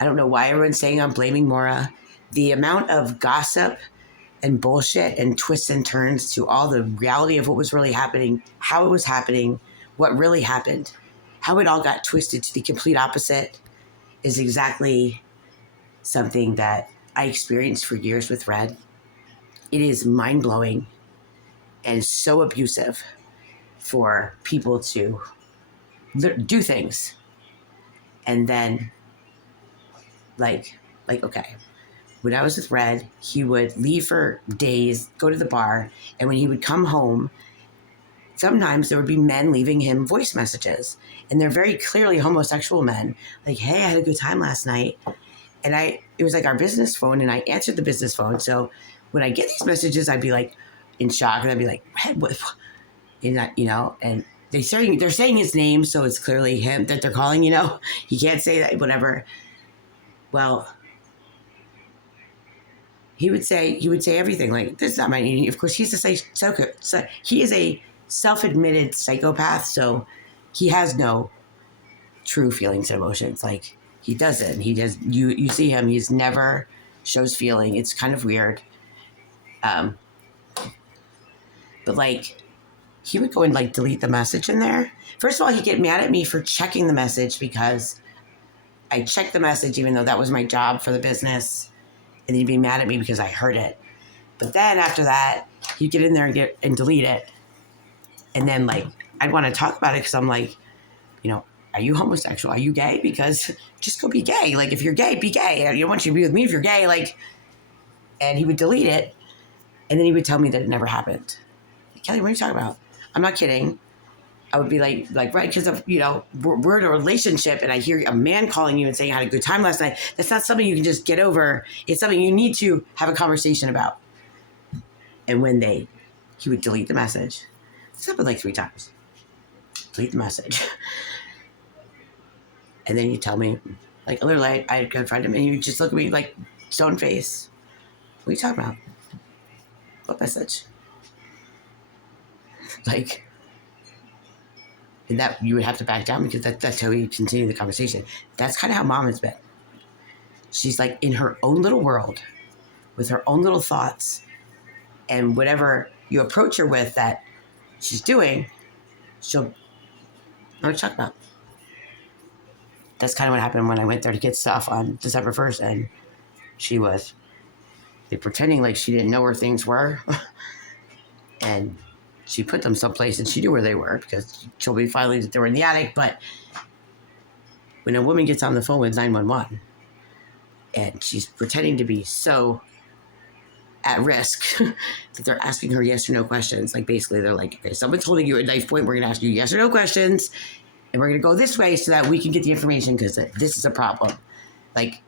I don't know why everyone's saying I'm blaming Maura. The amount of gossip and bullshit and twists and turns to all the reality of what was really happening, how it was happening, what really happened, how it all got twisted to the complete opposite is exactly something that I experienced for years with Red. It is mind-blowing and so abusive for people to do things and then like okay, when I was with Red, he would leave for days, go to the bar, and when he would come home, sometimes there would be men leaving him voice messages, and they're very clearly homosexual men, like, hey, I had a good time last night. And it was like our business phone, and I answered the business phone. So when I get these messages, I'd be like in shock, and I'd be like, Red, what? And they're saying his name, so it's clearly him that they're calling, he can't say that, whatever. Well, he would say everything like, this is not my name. Of course, he is a self-admitted psychopath, so he has no true feelings and emotions. Like, he doesn't. He does. You see him. He's never shows feeling. It's kind of weird. But like, he would go and like delete the message in there. First of all, he'd get mad at me for checking the message because I checked the message even though that was my job for the business. And he'd be mad at me because I heard it. But then after that, he'd get in there and delete it. And then like, I'd want to talk about it because I'm like, are you homosexual? Are you gay? Because just go be gay. Like, if you're gay, be gay. I don't want you to be with me if you're gay. Like, and he would delete it. And then he would tell me that it never happened. Like, Kelly, what are you talking about? I'm not kidding. I would be like, right, because of, we're in a relationship and I hear a man calling you and saying I had a good time last night. That's not something you can just get over. It's something you need to have a conversation about. And when he would delete the message. This happened like 3 times. Delete the message. And then you tell me, like, literally, I'd confront him and he would just look at me like, stone face. What are you talking about? What message? Like, and that you would have to back down because that's how we continue the conversation. That's kind of how mom has been. She's like in her own little world with her own little thoughts, and whatever you approach her with that she's doing, she'll know what you're talking about. That's kind of what happened when I went there to get stuff on December 1st, and she was pretending like she didn't know where things were. And she put them someplace and she knew where they were because she told me finally that they were in the attic. But when a woman gets on the phone with 911 and she's pretending to be so at risk that they're asking her yes or no questions, like basically they're like, okay, someone's holding you at knife point, we're going to ask you yes or no questions, and we're going to go this way so that we can get the information because this is a problem. Like,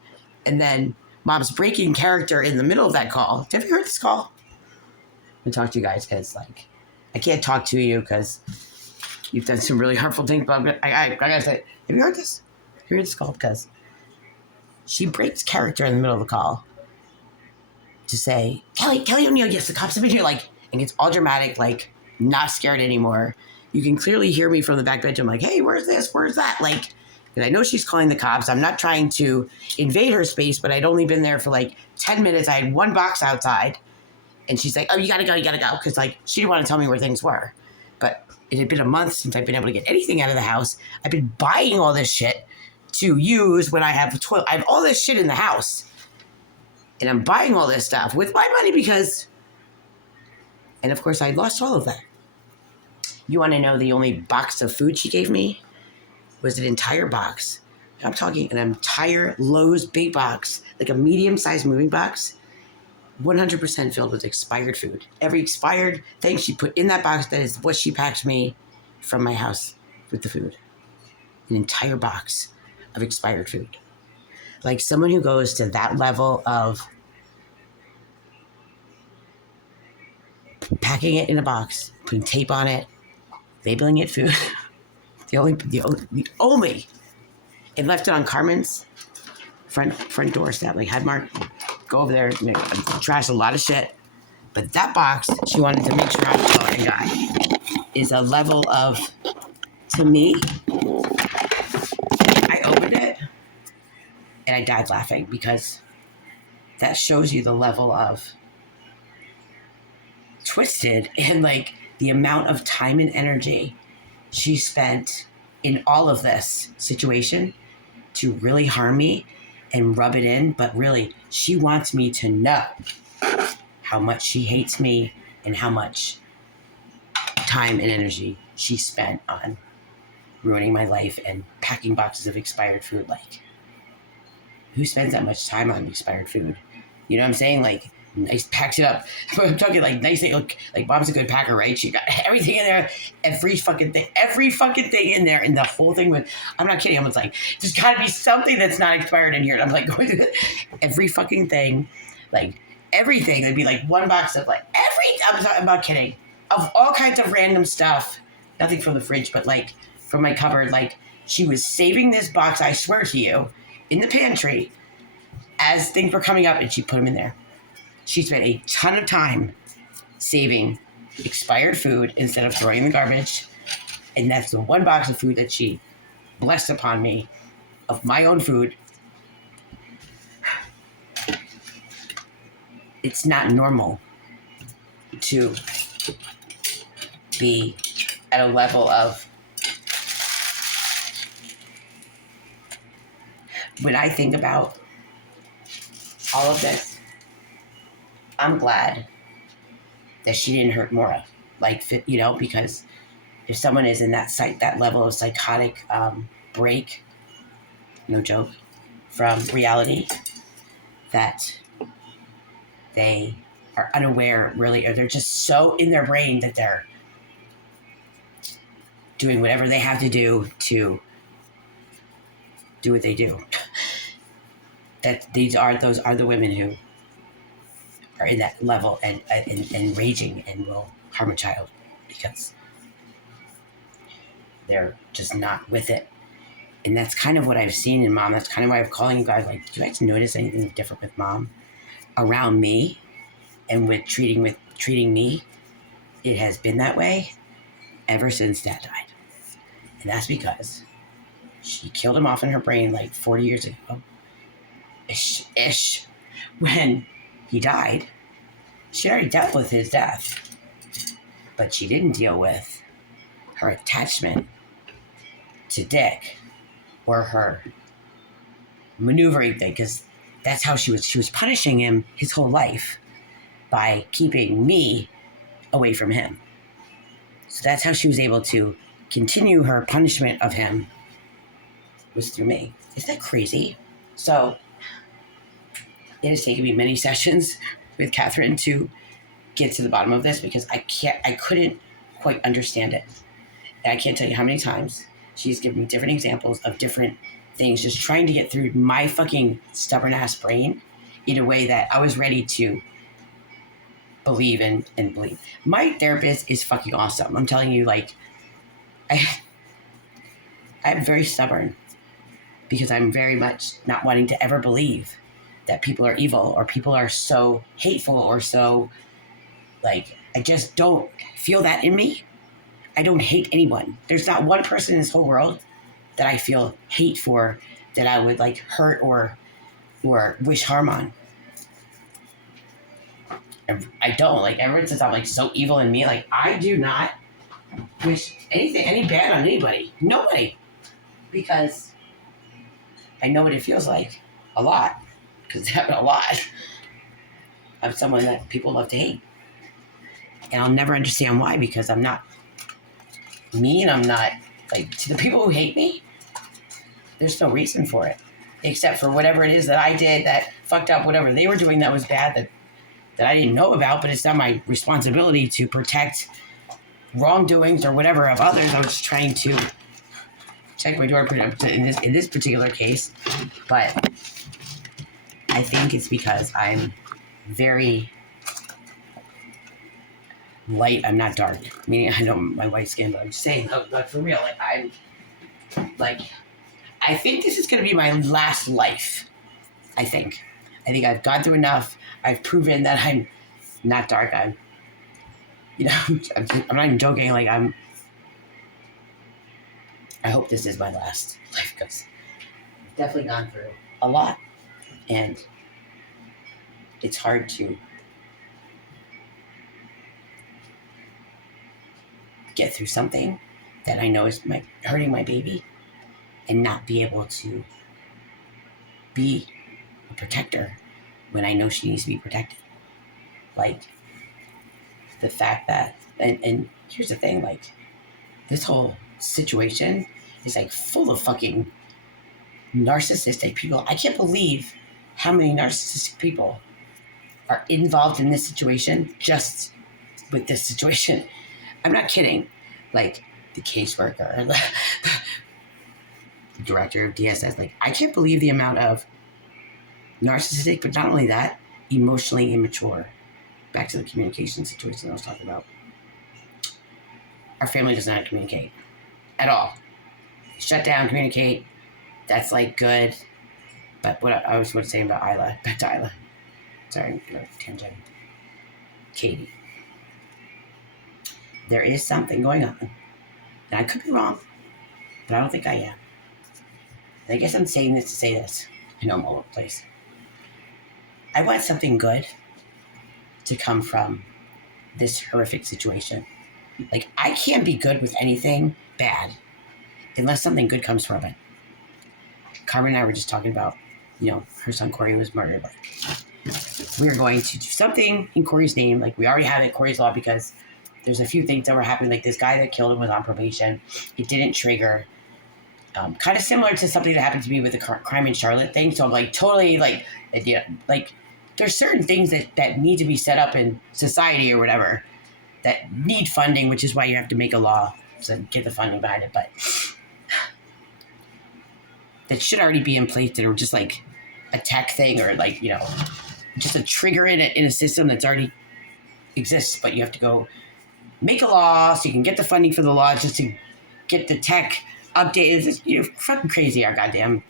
and then mom's breaking character in the middle of that call. Have you heard this call? I'm going to talk to you guys because, like, I can't talk to you because you've done some really hurtful things, but I gotta say, have you heard this? Have you heard this call? Because she breaks character in the middle of the call to say, Kelly O'Neill, yes, the cops have been here, like, and gets all dramatic, like, not scared anymore. You can clearly hear me from the back bedroom, like, hey, where's this? Where's that? Like, and I know she's calling the cops. I'm not trying to invade her space, but I'd only been there for like 10 minutes. I had one box outside. And she's like, oh, you gotta go. Because, like, she didn't want to tell me where things were. But it had been a month since I've been able to get anything out of the house. I've been buying all this shit to use when I have a toilet. I have all this shit in the house. And I'm buying all this stuff with my money because... And, of course, I lost all of that. You want to know the only box of food she gave me was an entire box. I'm talking an entire Lowe's big box, like a medium-sized moving box, 100% filled with expired food. Every expired thing she put in that box, that is what she packed me from my house with the food. An entire box of expired food. Like someone who goes to that level of packing it in a box, putting tape on it, labeling it food. the only, and left it on Carmen's front doorstep, like had Mark go over there, trash a lot of shit. But that box, she wanted to make sure I was going guy, is a level of, to me, I opened it and I died laughing because that shows you the level of twisted and like the amount of time and energy she spent in all of this situation to really harm me and rub it in. But really, she wants me to know how much she hates me and how much time and energy she spent on ruining my life and packing boxes of expired food. Like, who spends that much time on expired food? You know what I'm saying? Like, nice, packs it up. I'm talking like nice thing. Like mom's a good packer, right? She got everything in there, every fucking thing in there, and the whole thing with. I'm not kidding. I was like, there's got to be something that's not expired in here. And I'm like going through every fucking thing, like everything. There'd be like one box of like I'm not kidding, of all kinds of random stuff. Nothing from the fridge, but like from my cupboard. Like she was saving this box. I swear to you, in the pantry, as things were coming up, and she put them in there. She spent a ton of time saving expired food instead of throwing in the garbage. And that's the one box of food that she blessed upon me of my own food. It's not normal to be at a level of... When I think about all of this, I'm glad that she didn't hurt Maura, like, you know, because if someone is in that level of psychotic break, no joke, from reality, that they are unaware, really, or they're just so in their brain that they're doing whatever they have to do what they do. That those are the women who are in that level and raging and will harm a child because they're just not with it. And that's kind of what I've seen in mom. That's kind of why I'm calling you guys. Like, do you guys notice anything different with mom around me and with treating me? It has been that way ever since dad died. And that's because she killed him off in her brain like 40 years ago. Ish. When he died, she already dealt with his death. But she didn't deal with her attachment to Dick or her maneuvering thing, because that's how she was punishing him his whole life by keeping me away from him. So that's how she was able to continue her punishment of him, was through me. Isn't that crazy? So it has taken me many sessions with Catherine to get to the bottom of this, because I couldn't quite understand it. And I can't tell you how many times she's given me different examples of different things, just trying to get through my fucking stubborn ass brain in a way that I was ready to believe and believe. My therapist is fucking awesome. I'm telling you, like, I'm very stubborn because I'm very much not wanting to ever believe that people are evil or people are so hateful or so, like, I just don't feel that in me. I don't hate anyone. There's not one person in this whole world that I feel hate for, that I would like hurt or wish harm on. I don't. Like, everyone says I'm like so evil in me. Like, I do not wish any bad on anybody. Nobody. Because I know what it feels like a lot. Because it's happened a lot. I'm someone that people love to hate. And I'll never understand why, because I'm not mean. I'm not, like, to the people who hate me, there's no reason for it. Except for whatever it is that I did that fucked up, whatever they were doing that was bad, that I didn't know about, but it's not my responsibility to protect wrongdoings or whatever of others. I was just trying to check my door in this particular case. But I think it's because I'm very light. I'm not dark. Meaning, I know my white skin, but I'm just saying, like, for real, like, I think this is going to be my last life. I think I've gone through enough. I've proven that I'm not dark. I'm not even joking. Like, I hope this is my last life, because I've definitely gone through a lot, and it's hard to get through something that I know is hurting my baby and not be able to be a protector when I know she needs to be protected. Like, the fact that, and here's the thing, like, this whole situation is like full of fucking narcissistic people. I can't believe how many narcissistic people are involved in this situation, just with this situation. I'm not kidding. Like, the caseworker, the director of DSS, like, I can't believe the amount of narcissistic, but not only that, emotionally immature. Back to the communication situation I was talking about. Our family does not communicate at all. Shut down, communicate. That's like good. But what I was saying about Isla, back to Isla. Sorry, tangent. Katie. There is something going on. And I could be wrong, but I don't think I am. And I guess I'm saying this to say this. I know I'm all over the place. I want something good to come from this horrific situation. Like, I can't be good with anything bad unless something good comes from it. Carmen and I were just talking about, her son Corey was murdered. Like, we're going to do something in Corey's name. Like, we already have it, Corey's Law, because there's a few things that were happening. Like, this guy that killed him was on probation. It didn't trigger. Kind of similar to something that happened to me with the crime in Charlotte thing. So I'm like, totally, like, there's certain things that need to be set up in society or whatever that need funding, which is why you have to make a law to get the funding behind it. But that should already be in place, that are just like a tech thing, or like, just a trigger in a system that's already exists. But you have to go make a law so you can get the funding for the law, just to get the tech updated. It's, fucking crazy our goddamn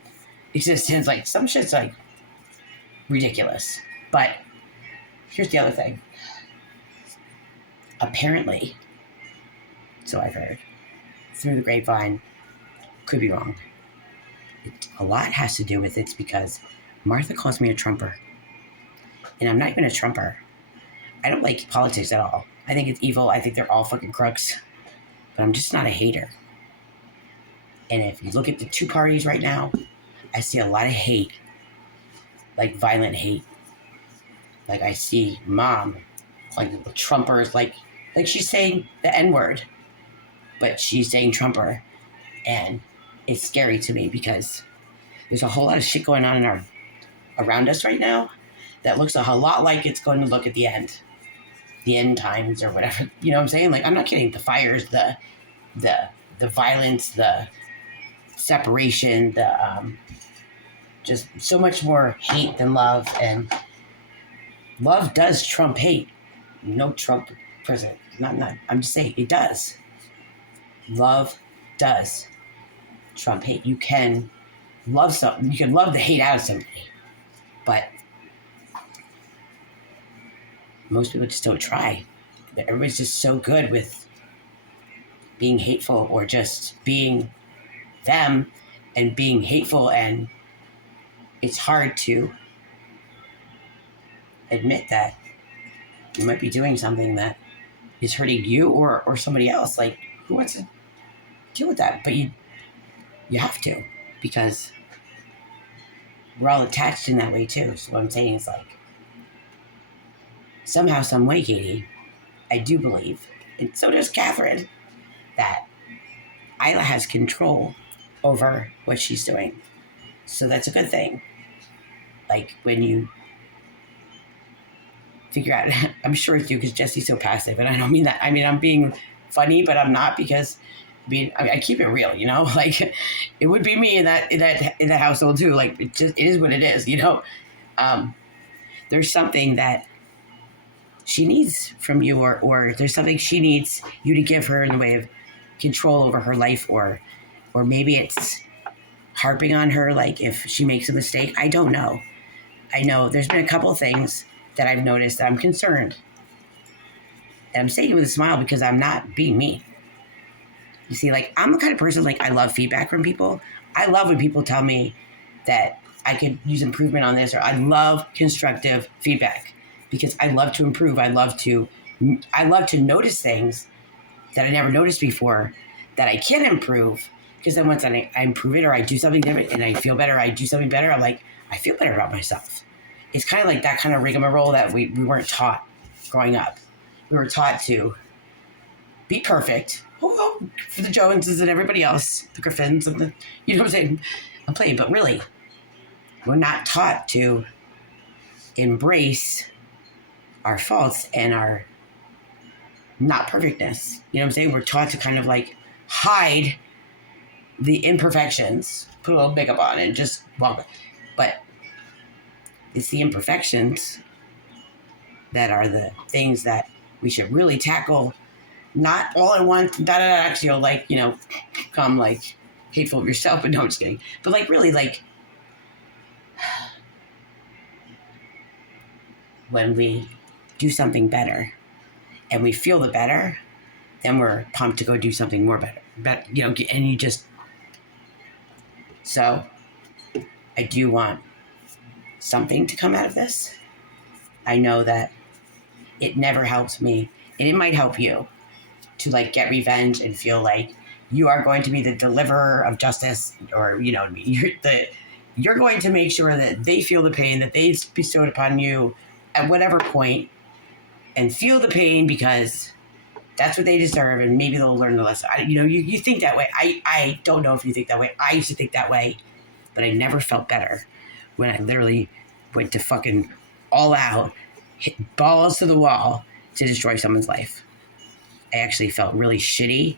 existence. Like some shit's like ridiculous. But here's the other thing. Apparently, so I've heard through the grapevine, could be wrong. A lot has to do with it's because Martha calls me a Trumper. And I'm not even a Trumper. I don't like politics at all. I think it's evil. I think they're all fucking crooks. But I'm just not a hater. And if you look at the two parties right now, I see a lot of hate. Like violent hate. Like I see Mom, like the Trumpers, like she's saying the N-word. But she's saying Trumper. And it's scary to me because there's a whole lot of shit going on around us right now that looks a whole lot like it's going to look at the end times or whatever. You know what I'm saying? Like, I'm not kidding. The fires, the violence, the separation, the just so much more hate than love. And love does trump hate. No Trump president. Not. I'm just saying it does. Love does trump hate. You can love something. You can love the hate out of somebody, but most people just don't try. Everybody's just so good with being hateful or just being them and being hateful, and it's hard to admit that you might be doing something that is hurting you or somebody else. Like, who wants to deal with that? But you have to, because we're all attached in that way too. So what I'm saying is, like, somehow, some way, Katie, I do believe, and so does Catherine, that Isla has control over what she's doing. So that's a good thing. Like, when you figure out, I'm sure it's you because Jesse's so passive, and I don't mean that. I mean, I'm being funny, but I'm not, because I keep it real, like it would be me in that household too. Like, it is what it is, there's something that she needs from you, or there's something she needs you to give her in the way of control over her life, or maybe it's harping on her, like if she makes a mistake. I don't know. I know there's been a couple of things that I've noticed that I'm concerned. And I'm saying it with a smile because I'm not being mean. You see, like, I'm the kind of person, like, I love feedback from people. I love when people tell me that I could use improvement on this, or I love constructive feedback because I love to improve. I love to notice things that I never noticed before that I can improve, because then once I improve it, or I do something different and I feel better, I do something better, I'm like, I feel better about myself. It's kind of like that kind of rigmarole that we weren't taught growing up. We were taught to be perfect. Oh, for the Joneses and everybody else, the Griffins and the, you know what I'm saying? I'm playing, but really, we're not taught to embrace our faults and our not perfectness. You know what I'm saying? We're taught to kind of like hide the imperfections, put a little makeup on and just walk. But it's the imperfections that are the things that we should really tackle, not all at once, not at actually, like, come like hateful of yourself, but no, I'm just kidding. But like, really, like, when we do something better and we feel the better, then we're pumped to go do something more better. But, and you just, so I do want something to come out of this. I know that it never helps me, and it might help you to like get revenge and feel like you are going to be the deliverer of justice, or, you're going to make sure that they feel the pain that they bestowed upon you at whatever point, and feel the pain because that's what they deserve, and maybe they'll learn the lesson. You think that way. I don't know if you think that way. I used to think that way, but I never felt better when I literally went to fucking all out, hit balls to the wall to destroy someone's life. I actually felt really shitty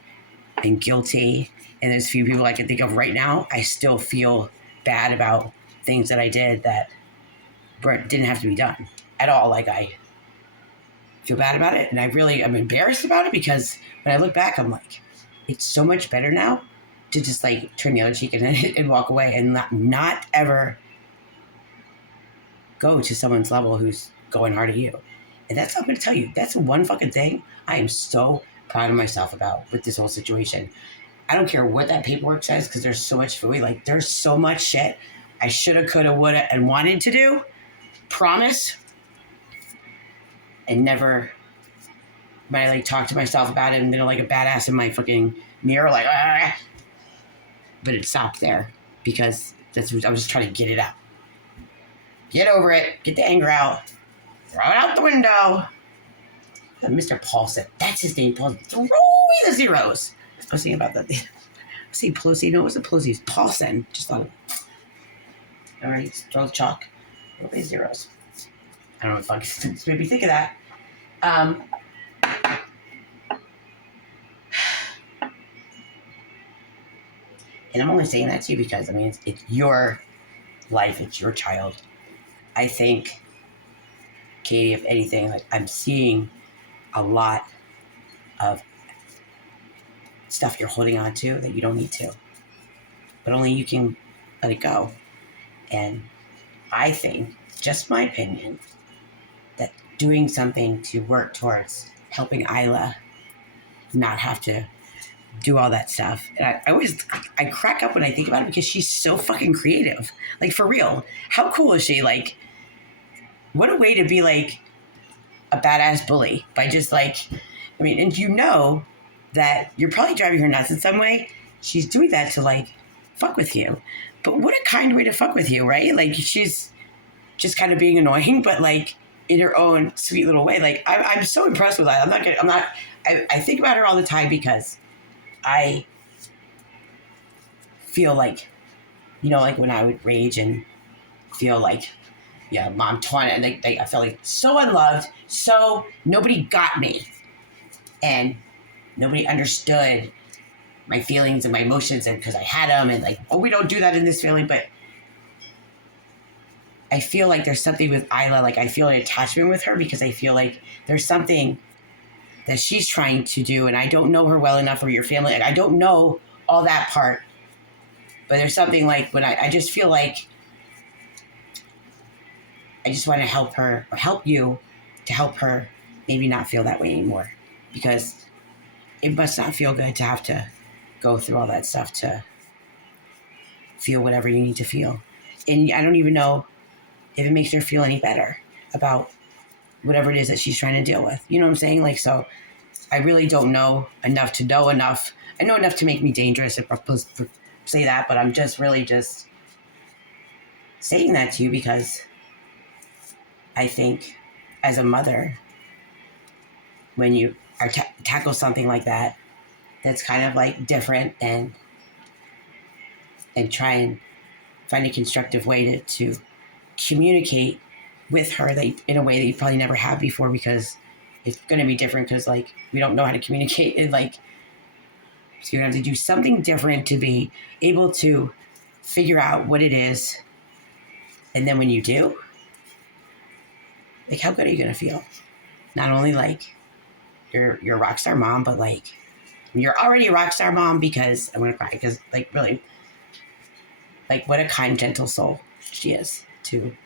and guilty, and there's a few people I can think of right now. I still feel bad about things that I did that didn't have to be done at all. Like, I feel bad about it, and I'm embarrassed about it, because when I look back, I'm like, it's so much better now to just like turn the other cheek and walk away and not ever go to someone's level who's going hard at you. And that's, I'm going to tell you, that's one fucking thing I am so proud of myself about with this whole situation. I don't care what that paperwork says because there's so much for me. Like, there's so much shit I shoulda, coulda, woulda, and wanted to do. Promise. And never, when I like talk to myself about it and then like a badass in my fucking mirror, like, ah. But it stopped there because that's I was just trying to get it out. Get over it. Get the anger out. Throw it out the window. Mr. Paulson. That's his name. Paulson. Throw away the zeros. I was thinking about that. See, Pelosi. No, it wasn't Pelosi. It's Paulson. Just thought. All right. Throw the chalk. Throw away the zeros. I don't know if I can maybe think of that. And I'm only saying that to you because, I mean, it's your life. It's your child. I think, Katie, if anything, like I'm seeing a lot of stuff you're holding on to that you don't need to. But only you can let it go. And I think, just my opinion, that doing something to work towards helping Isla not have to do all that stuff. And I crack up when I think about it because she's so fucking creative. Like, for real. How cool is she? Like, what a way to be like a badass bully by just like, I mean, and you know that you're probably driving her nuts in some way. She's doing that to like fuck with you. But what a kind way to fuck with you, right? Like, she's just kind of being annoying, but like in her own sweet little way. Like, I'm so impressed with that. I think about her all the time because I feel like, you know, like when I would rage and feel like, yeah, mom torn it, and I felt like so unloved, so nobody got me, and nobody understood my feelings and my emotions, and because I had them, and like, oh, we don't do that in this family, but I feel like there's something with Isla, like I feel an attachment with her because I feel like there's something that she's trying to do, and I don't know her well enough, or your family, and I don't know all that part, but there's something like when I just feel like I just want to help her, or help you to help her maybe not feel that way anymore, because it must not feel good to have to go through all that stuff to feel whatever you need to feel. And I don't even know if it makes her feel any better about whatever it is that she's trying to deal with. You know what I'm saying? Like, so I really don't know enough to know enough. I know enough to make me dangerous if I say that, but I'm just really just saying that to you because I think as a mother, when you tackle something like that, that's kind of like different, and try and find a constructive way to communicate with her in a way that you probably never have before, because it's going to be different because like we don't know how to communicate, and like so you're going to have to do something different to be able to figure out what it is. And then when you do, like, how good are you going to feel? Not only like you're a rock star mom, but like you're already a rock star mom, because I'm going to cry because like really, like what a kind, gentle soul she is to,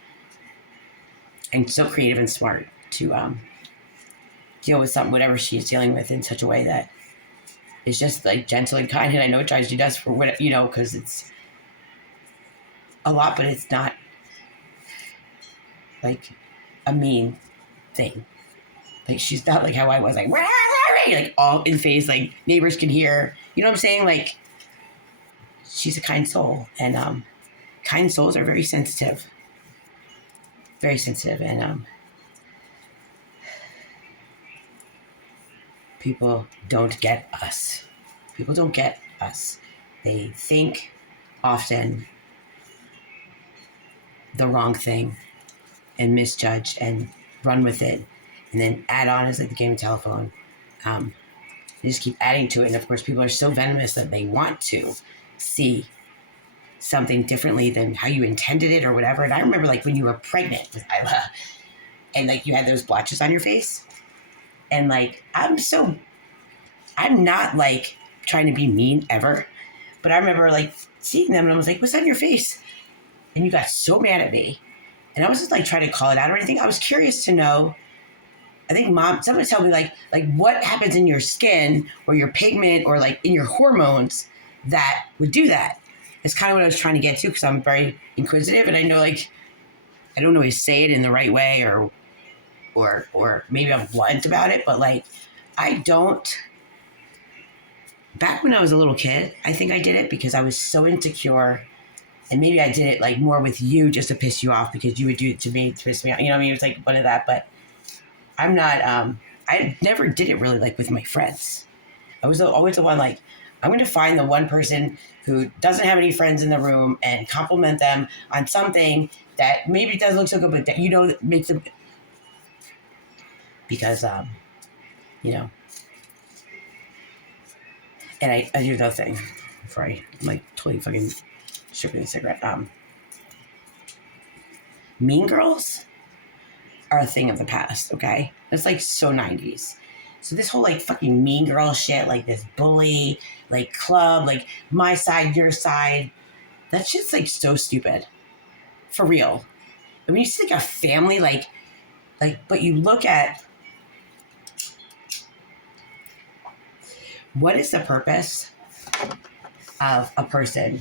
and so creative and smart to deal with something, whatever she's dealing with, in such a way that is just like gentle and kind. And I know it tries to do that for what, you know, because it's a lot, but it's not like a mean thing. Like, she's not like how I was, like all in face, like neighbors can hear, you know what I'm saying? Like, she's a kind soul, and kind souls are very sensitive, and people don't get us. People don't get us. They think often the wrong thing and misjudge and run with it, and then add on as like the game of telephone. They just keep adding to it, and of course people are so venomous that they want to see something differently than how you intended it or whatever. And I remember like when you were pregnant with Isla, and like you had those blotches on your face, and like I'm not like trying to be mean ever, But I remember like seeing them and I was like, what's on your face? And you got so mad at me. And I was just like trying to call it out or anything. I was curious to know. I think somebody told me like what happens in your skin or your pigment or like in your hormones that would do that. It's kind of what I was trying to get to because I'm very inquisitive and I know like I don't always say it in the right way or maybe I'm blunt about it, but like I don't. Back when I was a little kid, I think I did it because I was so insecure. And maybe I did it like more with you just to piss you off because you would do it to me to piss me off. You know what I mean? It was like one of that, but I'm not, I never did it really like with my friends. I was always the one like, I'm going to find the one person who doesn't have any friends in the room and compliment them on something that maybe doesn't look so good, but that, you know, makes them, because, you know, and I do another thing before I'm like totally fucking stripping a cigarette. Mean Girls are a thing of the past, okay? It's like so 90s. So this whole like fucking Mean Girl shit, like this bully, like club, like my side, your side, that shit's like so stupid. For real. I mean, you see like a family, like, but you look at what is the purpose of a person?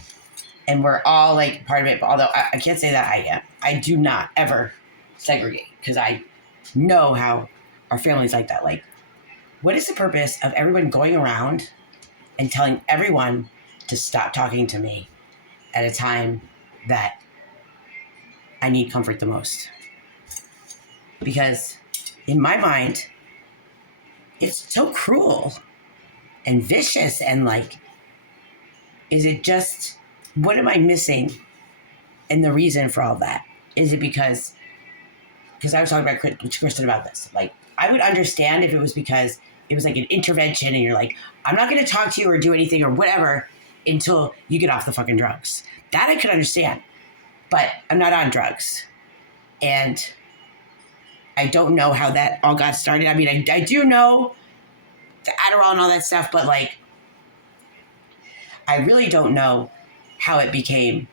And we're all like part of it, but although I can't say that I am. I do not ever segregate because I know how our family's like that. Like, what is the purpose of everyone going around and telling everyone to stop talking to me at a time that I need comfort the most? Because in my mind, it's so cruel and vicious and like, is it just, what am I missing? And the reason for all that? Is it because I was talking about Kristen about this. Like, I would understand if it was because it was like an intervention and you're like, I'm not going to talk to you or do anything or whatever until you get off the fucking drugs. That I could understand. But I'm not on drugs. And I don't know how that all got started. I mean, I do know the Adderall and all that stuff, but like, I really don't know how it became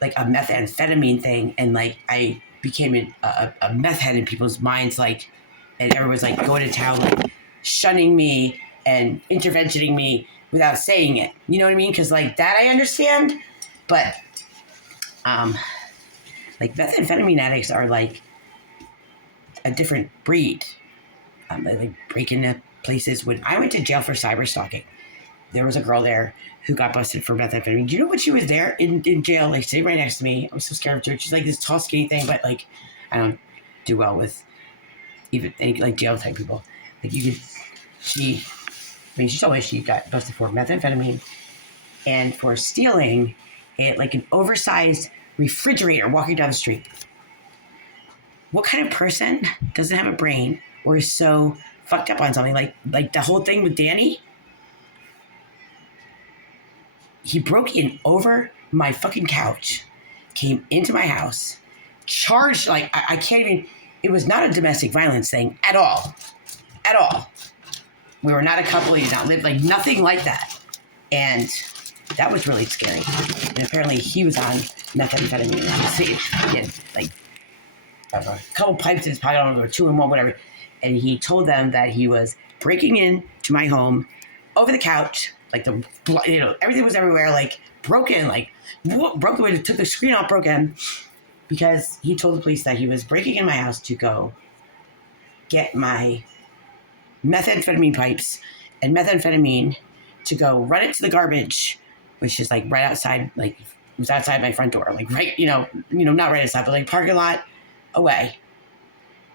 like a methamphetamine thing. And like, I became a meth head in people's minds, like, and everyone's like going to town, like shunning me and interventioning me without saying it. You know what I mean? Because like that I understand, but like methamphetamine addicts are like a different breed. They like break into places. When I went to jail for cyber stalking, there was a girl there who got busted for methamphetamine. Do you know when she was there in jail, like sitting right next to me? I was so scared of her. She's like this tall, skinny thing, but like I don't do well with even any like jail type people. Like you could, she told me she got busted for methamphetamine and for stealing like an oversized refrigerator walking down the street. What kind of person doesn't have a brain or is so fucked up on something like the whole thing with Danny? He broke in over my fucking couch, came into my house, charged, like, I can't even, it was not a domestic violence thing at all. At all. We were not a couple, we did not live, like, nothing like that. And that was really scary. And apparently he was on methamphetamine. He had, like, I don't know, a couple pipes in his pocket, I don't know, or 2 in 1, whatever. And he told them that he was breaking in to my home over the couch, like everything was everywhere, like broken, like broke the window, took the screen off, broken, because he told the police that he was breaking in my house to go get my methamphetamine pipes and methamphetamine to go run it to the garbage, which is like right outside, like it was outside my front door, like right, not right outside, but like parking lot away,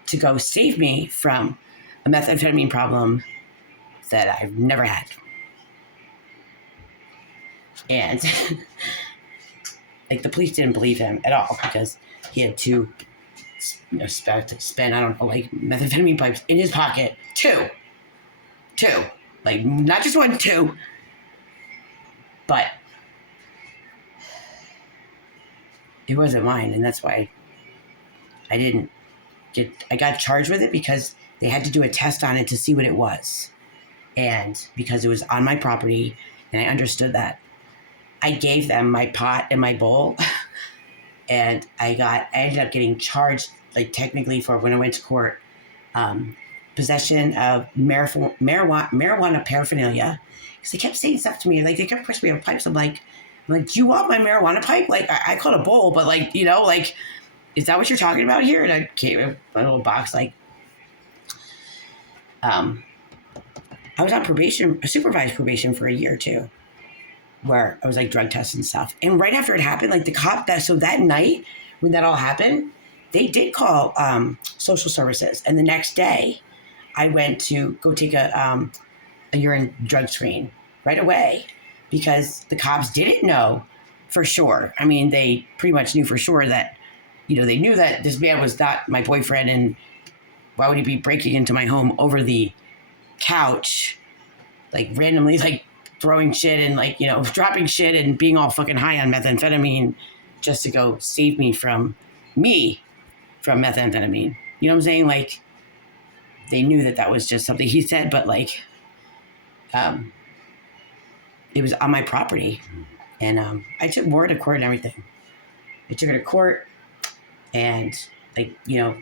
to go save me from a methamphetamine problem that I've never had. And like the police didn't believe him at all because he had 2 spent, I don't know, like methamphetamine pipes in his pocket. 2, like not just 1, 2. But it wasn't mine, and that's why I got charged with it because they had to do a test on it to see what it was. And because it was on my property and I understood that, I gave them my pot and my bowl, and I ended up getting charged, like technically for when I went to court, possession of marijuana paraphernalia. Because they kept saying stuff to me, like they kept pushing me on pipes. I'm like, do you want my marijuana pipe? Like I call it a bowl, but like, you know, like, is that what you're talking about here? And I came in my little box, like, I was on probation, supervised probation for a year too, where I was like drug tests and stuff. And right after it happened, like the cop so that night when that all happened, they did call social services. And the next day I went to go take a urine drug screen right away because the cops didn't know for sure. I mean, they pretty much knew for sure that, you know, they knew that this man was not my boyfriend, and why would he be breaking into my home over the couch, like randomly, like throwing shit and like, you know, dropping shit and being all fucking high on methamphetamine just to go save me from methamphetamine. You know what I'm saying? Like, they knew that was just something he said, but like, it was on my property. And I took Maura to court and everything. I took her to court, and like, you know,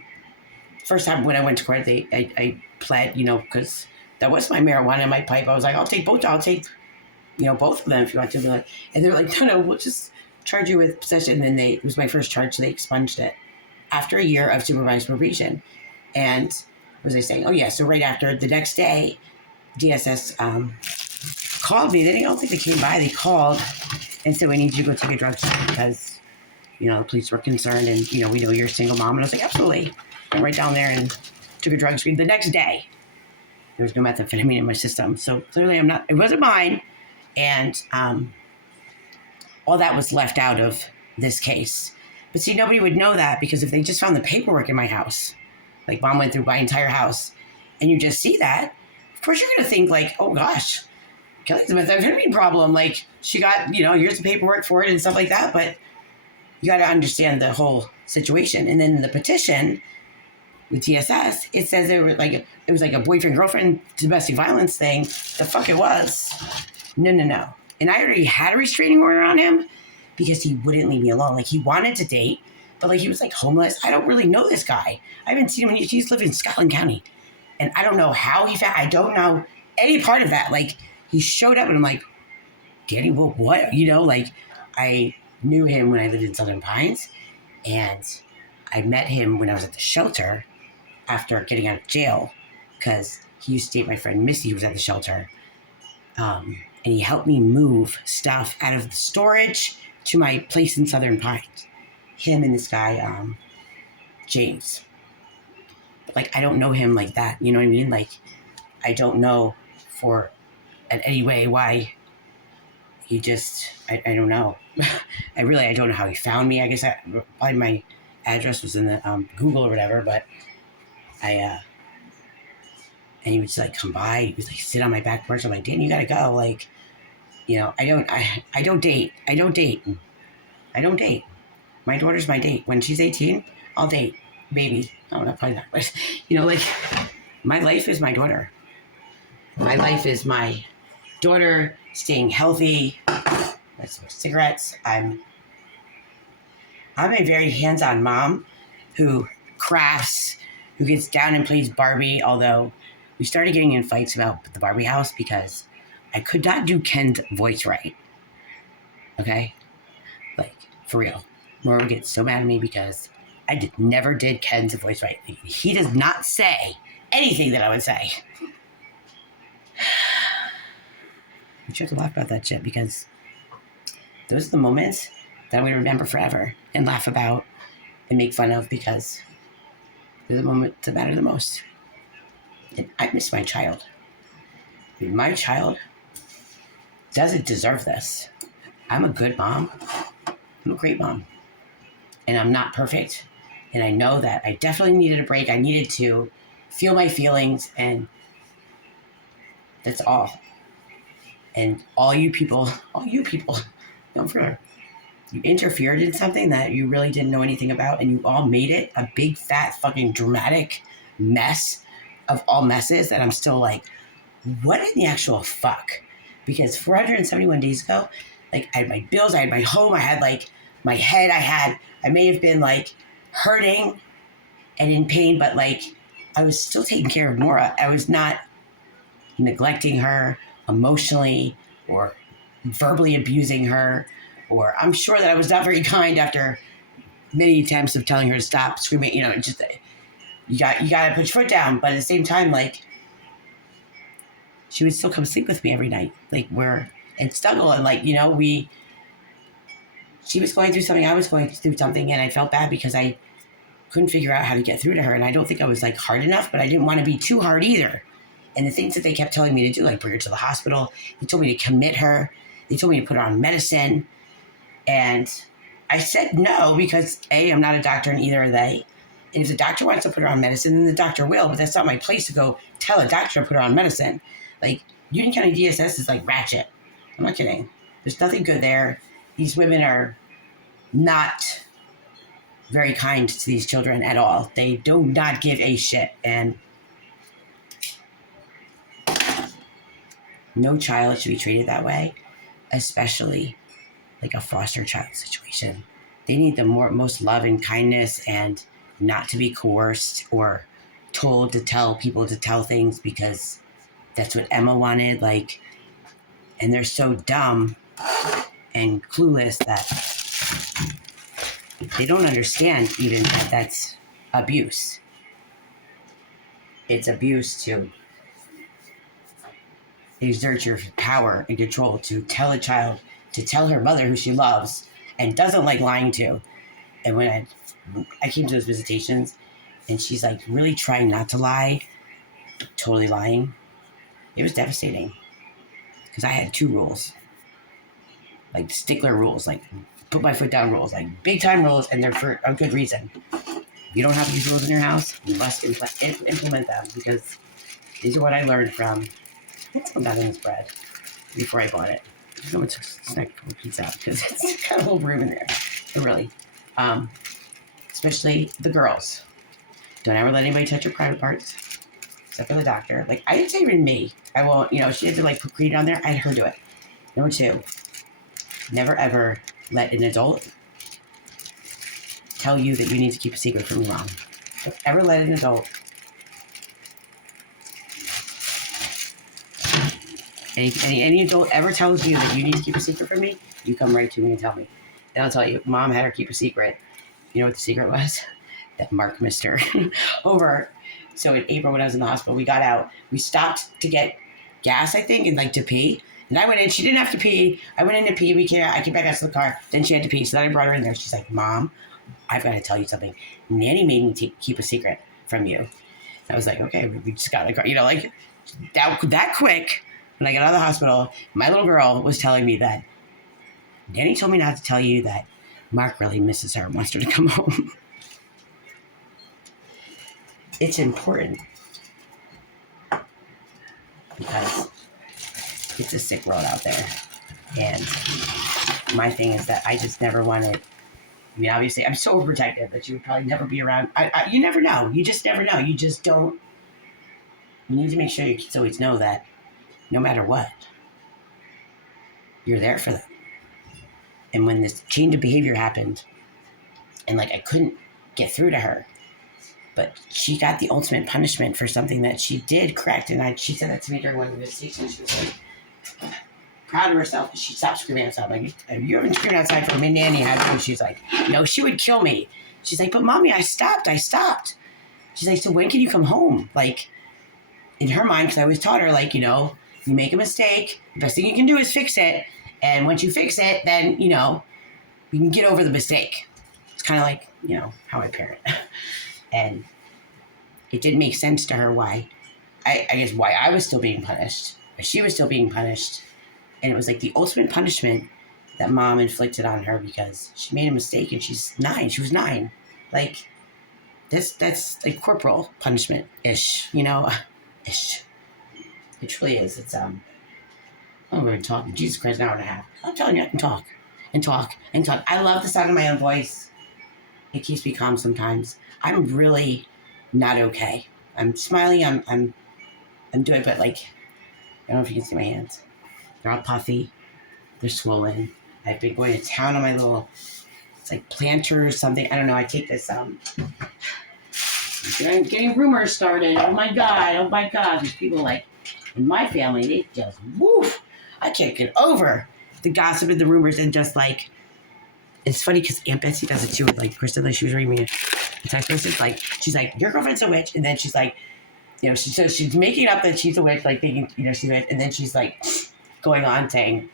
first time when I went to court, I pled, you know, because that was my marijuana in my pipe. I was like, I'll take both of them if you want to. And they're like, no, we'll just charge you with possession. And then it was my first charge, so they expunged it after a year of supervised probation. And what was I saying? Oh yeah, so right after, the next day, DSS called me. I don't think they came by. They called and said, we need you to go take a drug test because, you know, the police were concerned, and, you know, we know you're a single mom. And I was like, absolutely. I went right down there and took a drug screen. The next day, there was no methamphetamine in my system. So clearly it wasn't mine. And all that was left out of this case. But see, nobody would know that, because if they just found the paperwork in my house, like Mom went through my entire house, and you just see that, of course you're going to think like, oh gosh, Kelly's a methamphetamine problem. Like, she got, you know, here's the paperwork for it and stuff like that. But you got to understand the whole situation. And then in the petition with DSS, it says it was like a boyfriend-girlfriend domestic violence thing. The fuck it was. No. And I already had a restraining order on him because he wouldn't leave me alone. Like, he wanted to date, but like, he was like homeless. I don't really know this guy. I haven't seen him. He's lived in Scotland County. And I don't know how I don't know any part of that. Like, he showed up and I'm like, Danny, well, what? You know, like, I knew him when I lived in Southern Pines, and I met him when I was at the shelter after getting out of jail, because he used to date my friend Missy, who was at the shelter. And he helped me move stuff out of the storage to my place in Southern Pines. Him and this guy, James. Like, I don't know him like that. You know what I mean? Like, I don't know in any way why he just, I don't know. I don't know how he found me. I guess probably my address was in the Google or whatever, but and he would just like come by. He would like sit on my back porch. I'm like, Dan, you gotta go. Like, you know, I don't date. I don't date. My daughter's my date. When she's 18, I'll date. Maybe. No, not probably not. But, you know, like, my life is my daughter. My life is my daughter staying healthy. I smoke cigarettes. I'm a very hands-on mom who crafts, who gets down and plays Barbie, although we started getting in fights about the Barbie house because I could not do Ken's voice right. Okay? Like, for real. Maura would get so mad at me because I never did Ken's voice right. He does not say anything that I would say. We should have to laugh about that shit, because those are the moments that I'm going to remember forever and laugh about and make fun of, because they're the moments that matter the most. And I miss my child. I mean, my child doesn't deserve this. I'm a good mom. I'm a great mom. And I'm not perfect. And I know that I definitely needed a break. I needed to feel my feelings, and that's all. And all you people, don't forget, you interfered in something that you really didn't know anything about, and you all made it a big, fat, fucking dramatic mess of all messes that I'm still like, what in the actual fuck? Because 471 days ago, Like I had my bills, I had my home, I had like my head, I may have been like hurting and in pain, but like I was still taking care of Nora. I was not neglecting her emotionally or verbally abusing her, or I'm sure that I was not very kind after many attempts of telling her to stop screaming. Just you got to put your foot down. But at the same time, like she would still come sleep with me every night, like we're and snuggle and like she was going through something, I was going through something, and I felt bad because I couldn't figure out how to get through to her, and I don't think I was like hard enough, but I didn't want to be too hard either. And the things that they kept telling me to do, like bring her to the hospital, they told me to commit her, they told me to put her on medicine, and I said no because A, I'm not a doctor and either are they. And if the doctor wants to put her on medicine, then the doctor will, but that's not my place to go tell a doctor to put her on medicine. Like, Union County DSS is like ratchet. I'm not kidding. There's nothing good there. These women are not very kind to these children at all. They do not give a shit. And no child should be treated that way, especially like a foster child situation. They need the most love and kindness and not to be coerced or told to tell people to tell things because that's what Emma wanted. Like, and they're so dumb and clueless that they don't understand even that that's abuse. It's abuse to exert your power and control to tell a child to tell her mother who she loves and doesn't like lying to. And when I came to those visitations and she's like really trying not to lie, totally lying, it was devastating because I had 2 rules, like stickler rules, like put my foot down rules, like big time rules, and they're for a good reason. If you don't have these rules in your house, you must implement them because these are what I learned from. Let's put that in this bread before I bought it. There's no much snack for pizza because it's got a whole room in there. But really, especially the girls, don't ever let anybody touch your private parts except for the doctor. Like I didn't say even me. I won't. She had to like put cream on there. I had her do it. Number 2, never ever let an adult tell you that you need to keep a secret from your mom. Don't ever let an adult. Any adult ever tells you that you need to keep a secret from me, you come right to me and tell me. And I'll tell you, Mom had her keep a secret. You know what the secret was? That Mark missed her over. So in April when I was in the hospital, we got out. We stopped to get gas, I think, and like to pee. And I went in. She didn't have to pee. I went in to pee. I came back out to the car. Then she had to pee. So then I brought her in there. She's like, Mom, I've got to tell you something. Nanny made me keep a secret from you. And I was like, okay, we just got like that quick. When I got out of the hospital, my little girl was telling me that Nanny told me not to tell you that Mark really misses her and wants her to come home. It's important because it's a sick world out there. And my thing is that I just never wanted, obviously I'm so overprotective that you would probably never be around. You never know. You just never know. You just don't. You need to make sure your kids always know that no matter what, you're there for them. And when this change of behavior happened, and like I couldn't get through to her, but she got the ultimate punishment for something that she did correct. And she said that to me during one of the visitations. She was like, proud of herself because she stopped screaming outside. Like, you haven't screamed outside for me, Nanny, have you? She's like, no, she would kill me. She's like, but Mommy, I stopped. She's like, so when can you come home? Like, in her mind, because I always taught her, like, you make a mistake, the best thing you can do is fix it. And once you fix it, then, you can get over the mistake. It's kind of like, how I parent. And it didn't make sense to her why, I guess why I was still being punished, but she was still being punished. And it was like the ultimate punishment that Mom inflicted on her because she made a mistake and she's 9. She was 9. Like, that's like corporal punishment-ish, ish. It truly is. It's, I'm going to talk. Jesus Christ, an hour and a half. I'm telling you, I can talk and talk and talk. I love the sound of my own voice. It keeps me calm sometimes. I'm really not okay. I'm smiling. I'm doing, but like, I don't know if you can see my hands. They're all puffy. They're swollen. I've been going to town on my little, it's like planter or something. I don't know. I take this, getting rumors started. Oh my God. These people like, in my family, they just, woof. I can't get over the gossip and the rumors and just like, it's funny because Aunt Betsy does it too. Like Kristen, like she was reading me a text message. Like she's like, your girlfriend's a witch, and then she's like, so she's making up that she's a witch, like thinking, she's a witch, and then she's like going on saying,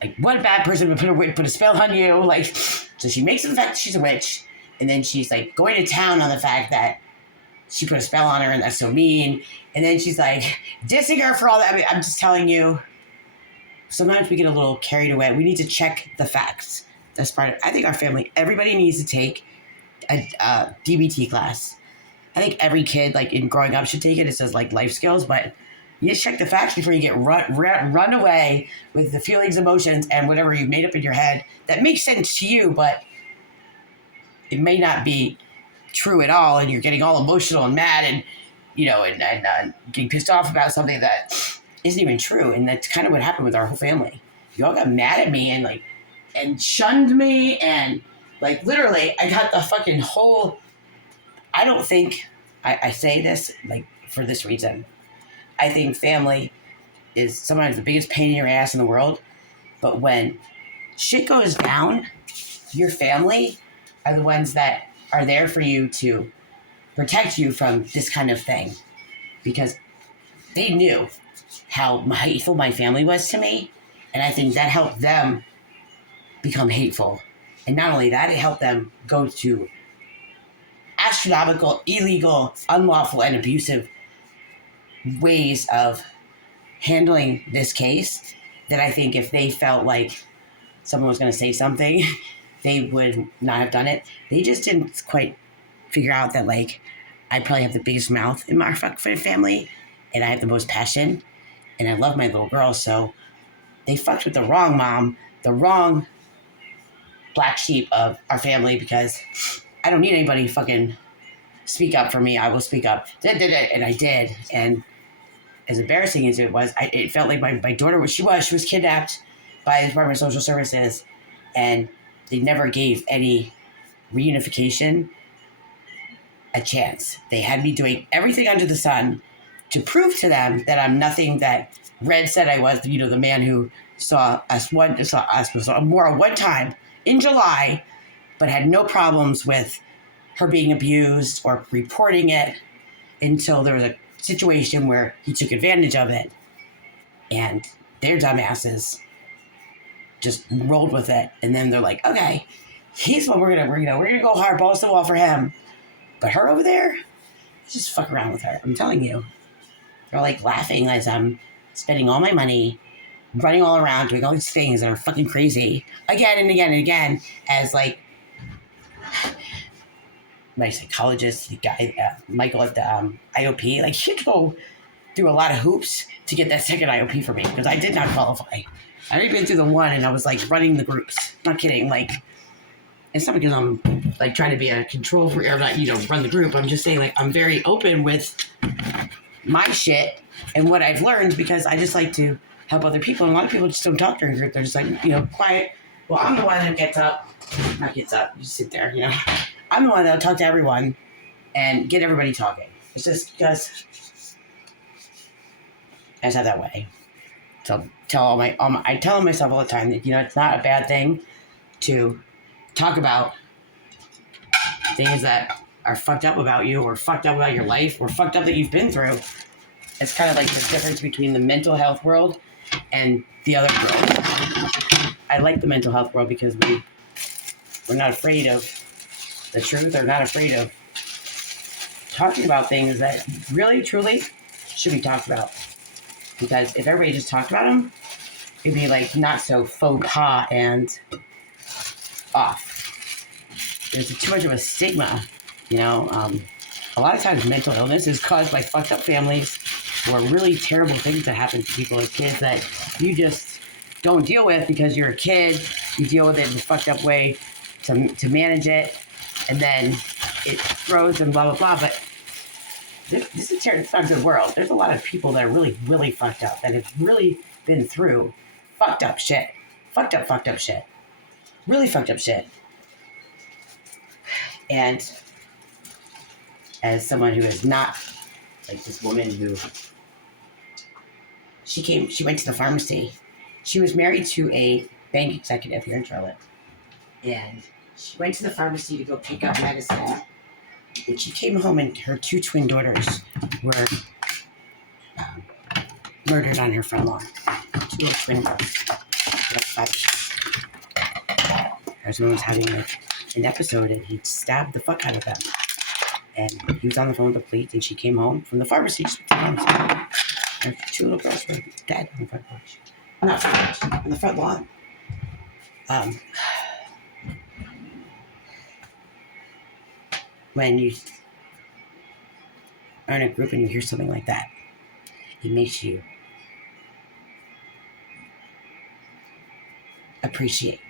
like, what a bad person would put a spell on you. Like, so she makes up the fact that she's a witch, and then she's like going to town on the fact that she put a spell on her, and that's so mean. And then she's like dissing her for all that. I mean, I'm just telling you. Sometimes we get a little carried away. We need to check the facts. That's part of, I think our family, everybody needs to take a DBT class. I think every kid, like in growing up, should take it. It says like life skills, but you just check the facts before you get run away with the feelings, emotions, and whatever you've made up in your head that makes sense to you, but it may not be true at all, and you're getting all emotional and mad and getting pissed off about something that isn't even true. And that's kind of what happened with our whole family. You all got mad at me and shunned me, and like literally I got the fucking whole, I don't think, I say this like for this reason. I think family is sometimes the biggest pain in your ass in the world, but when shit goes down, your family are the ones that are there for you to protect you from this kind of thing, because they knew how hateful my family was to me, and I think that helped them become hateful. And not only that, it helped them go to astronomical, illegal, unlawful, and abusive ways of handling this case, that I think if they felt like someone was going to say something, they would not have done it. They just didn't quite figure out that, like, I probably have the biggest mouth in my family, and I have the most passion, and I love my little girl, so they fucked with the wrong mom, the wrong black sheep of our family, because I don't need anybody to fucking speak up for me. I will speak up. And I did. And as embarrassing as it was, it felt like my daughter, she was kidnapped by the Department of Social Services, and they never gave any reunification a chance. They had me doing everything under the sun to prove to them that I'm nothing that Red said I was, the man who saw Maura one time in July, but had no problems with her being abused or reporting it until there was a situation where he took advantage of it, and their dumbasses just rolled with it. And then they're like, okay, he's what we're gonna go hard, balls to the wall for him. But her over there, just fuck around with her. I'm telling you. They're like laughing as I'm spending all my money, running all around, doing all these things that are fucking crazy again and again and again, as like my psychologist, the guy, Michael at the IOP, like he had to go through a lot of hoops to get that second IOP for me, because I did not qualify. I already been through the one, and I was like running the groups. Not kidding. Like, it's not because I'm like trying to be a control freak or not, run the group. I'm just saying, like, I'm very open with my shit and what I've learned, because I just like to help other people. And a lot of people just don't talk during group. They're just like, quiet. Well, I'm the one that not gets up, you just sit there, I'm the one that'll talk to everyone and get everybody talking. It's just because I just have that way. So I tell myself all the time that, it's not a bad thing to talk about things that are fucked up about you, or fucked up about your life, or fucked up that you've been through. It's kind of like the difference between the mental health world and the other world. I like the mental health world because we're not afraid of the truth, or not afraid of talking about things that really, truly should be talked about. Because if everybody just talked about them, it'd be like not so faux pas and off. There's too much of a stigma, A lot of times mental illness is caused by fucked up families, or really terrible things that happen to people as kids that you just don't deal with because you're a kid. You deal with it in a fucked up way to manage it, and then it grows and blah, blah, blah. But this is not a good world. There's a lot of people that are really, really fucked up, that have really been through fucked up shit. fucked up shit. Really fucked up shit. And as someone who is not like this woman who she went to the pharmacy. She was married to a bank executive here in Charlotte. And she went to the pharmacy to go pick up medicine. And she came home and her 2 twin daughters were murdered on her front lawn. 2 little twin girls. Her husband was having an episode and he stabbed the fuck out of them. And he was on the phone with the police and she came home from the pharmacy. Her 2 little girls were dead on the front porch. Not front porch, on the front lawn. When you are in a group and you hear something like that, it makes you appreciate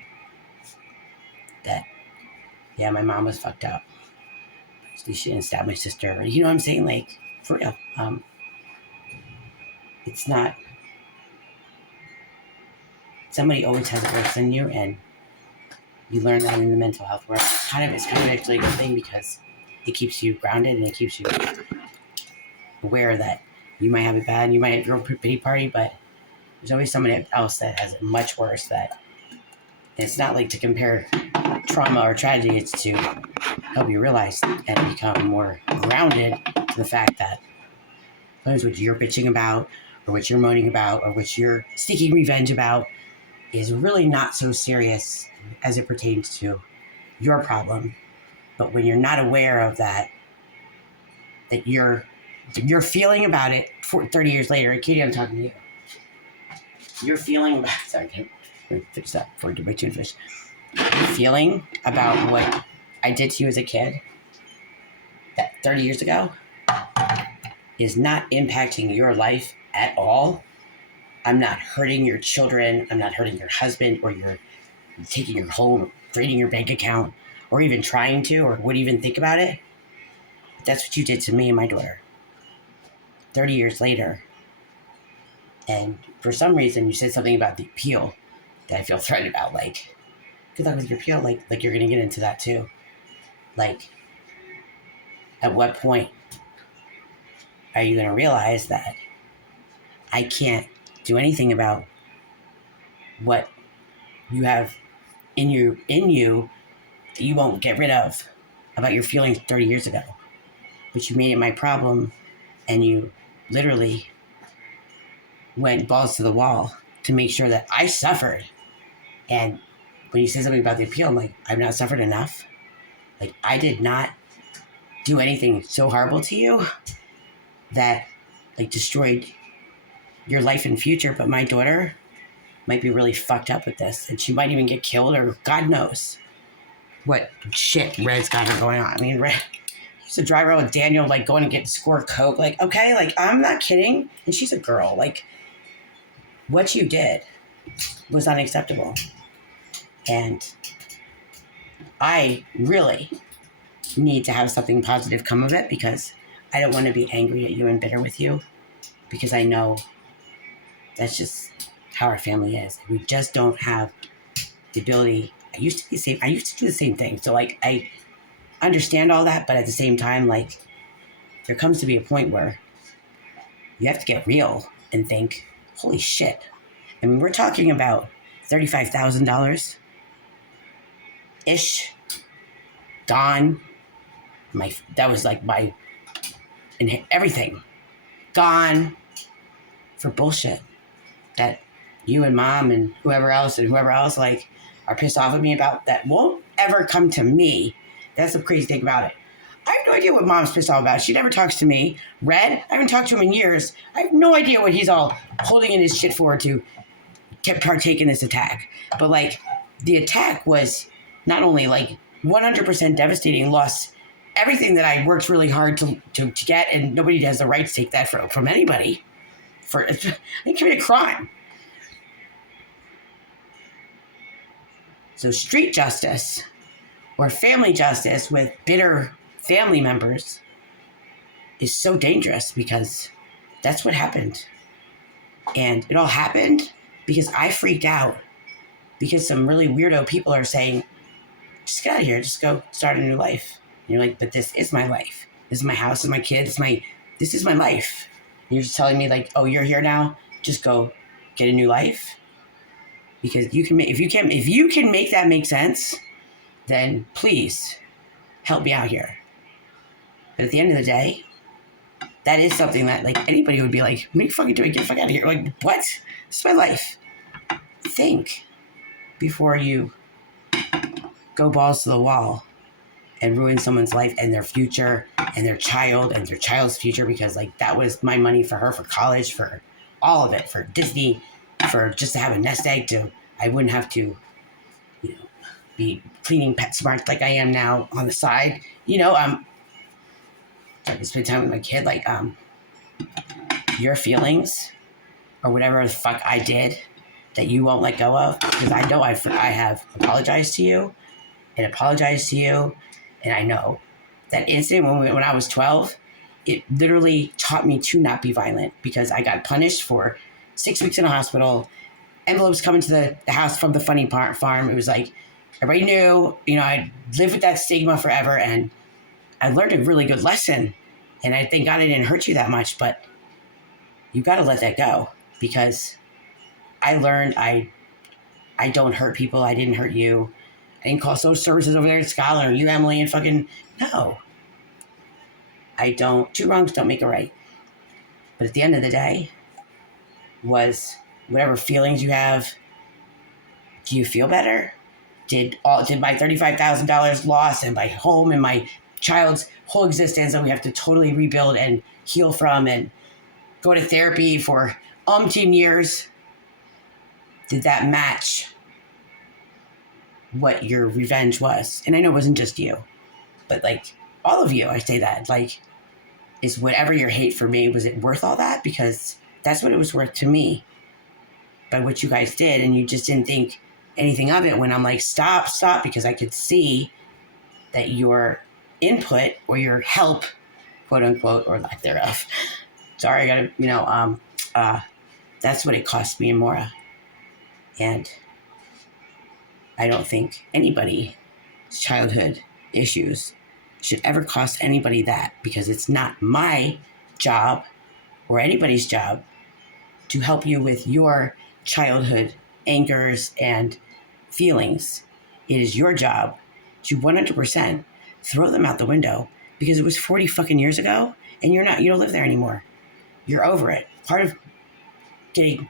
that, yeah, my mom was fucked up. She didn't stab my sister. You know what I'm saying? Like, for real. It's not... Somebody always has it worse than you, and you learn that in the mental health world. It's kind of actually a good thing because it keeps you grounded and it keeps you aware that you might have it bad, you might have your own pity party, but there's always somebody else that has it much worse. That it's not like to compare trauma or tragedy, it's to help you realize and become more grounded to the fact that sometimes what you're bitching about or what you're moaning about or what you're seeking revenge about is really not so serious as it pertains to your problem. But when you're not aware of that you're feeling about it 30 years later. Katie, I'm talking to you. You're feeling about... Sorry, can I fix that before I do my toothbrush. You're feeling about what I did to you as a kid that 30 years ago is not impacting your life at all. I'm not hurting your children. I'm not hurting your husband, or you're taking your home, draining your bank account, or even trying to, or would even think about it. That's what you did to me and my daughter 30 years later. And for some reason, you said something about the appeal that I feel threatened about. Like, good luck with your appeal. Like you're going to get into that too. Like, at what point are you going to realize that I can't do anything about what you have in you that you won't get rid of about your feelings 30 years ago? But you made it my problem, and you literally went balls to the wall to make sure that I suffered. And when you say something about the appeal, I'm like, I've not suffered enough. Like, I did not do anything so horrible to you that like destroyed your life and future. But my daughter might be really fucked up with this, and she might even get killed, or God knows what shit Red's got her going on. I mean, Red used to drive around with Daniel, like going to get score coke. Like, okay, like I'm not kidding. And she's a girl. Like, what you did was unacceptable. And I really need to have something positive come of it, because I don't want to be angry at you and bitter with you, because I know that's just how our family is. We just don't have the ability. I used to do the same thing. So like, I understand all that, but at the same time, like, there comes to be a point where you have to get real and think, holy shit. I mean, we're talking about $35,000 ish gone. That was like my, and everything gone for bullshit that you and mom and whoever else like are pissed off at me about, that won't ever come to me. That's the crazy thing about it. I have no idea what mom's pissed off about. She never talks to me. Red, I haven't talked to him in years. I have no idea what he's all holding in his shit for to partake in this attack. But like, the attack was not only like 100% devastating, lost everything that I worked really hard to get, and nobody has the right to take that from anybody. I committed a crime. So street justice or family justice with bitter family members is so dangerous, because that's what happened. And it all happened because I freaked out because some really weirdo people are saying, just get out of here, just go start a new life. And you're like, but this is my life. This is my house, this is my kids, this is my life. And you're just telling me like, oh, you're here now, just go get a new life. Because you can make, if you can make that make sense, then please help me out here. But at the end of the day, that is something that like anybody would be like, what are you fucking doing? Get the fuck out of here. Like, what? This is my life. Think before you go balls to the wall and ruin someone's life and their future and their child's future, because like that was my money for her, for college, for all of it, for Disney, for just to have a nest egg to, I wouldn't have to, you know, be cleaning PetSmart like I am now on the side, you know, I can spend time with my kid, like, your feelings or whatever the fuck I did that you won't let go of, because I know I have apologized to you and apologized to you. And I know that incident when I was 12, it literally taught me to not be violent, because I got punished for 6 weeks in a hospital, envelopes coming to the house from the funny farm. It was like, everybody knew, you know, I lived with that stigma forever, and I learned a really good lesson. And I thank God I didn't hurt you that much, but you got to let that go, because I learned I don't hurt people. I didn't hurt you. I didn't call social services over there at Scholar, you, Emily, and fucking, no. I don't, two wrongs don't make a right. But at the end of the day, was whatever feelings you have, do you feel better? Did my $35,000 loss and my home and my child's whole existence that we have to totally rebuild and heal from and go to therapy for umpteen years, did that match what your revenge was? And I know it wasn't just you, but like all of you, I say that, like, is whatever your hate for me, was it worth all that? Because that's what it was worth to me by what you guys did. And you just didn't think anything of it when I'm like, stop, because I could see that your input or your help, quote unquote, or lack thereof. Sorry, I gotta, you know, that's what it cost me and Maura. And I don't think anybody's childhood issues should ever cost anybody that, because it's not my job or anybody's job to help you with your childhood angers and feelings. It is your job to 100% throw them out the window, because it was 40 fucking years ago and you don't live there anymore. You're over it. Part of getting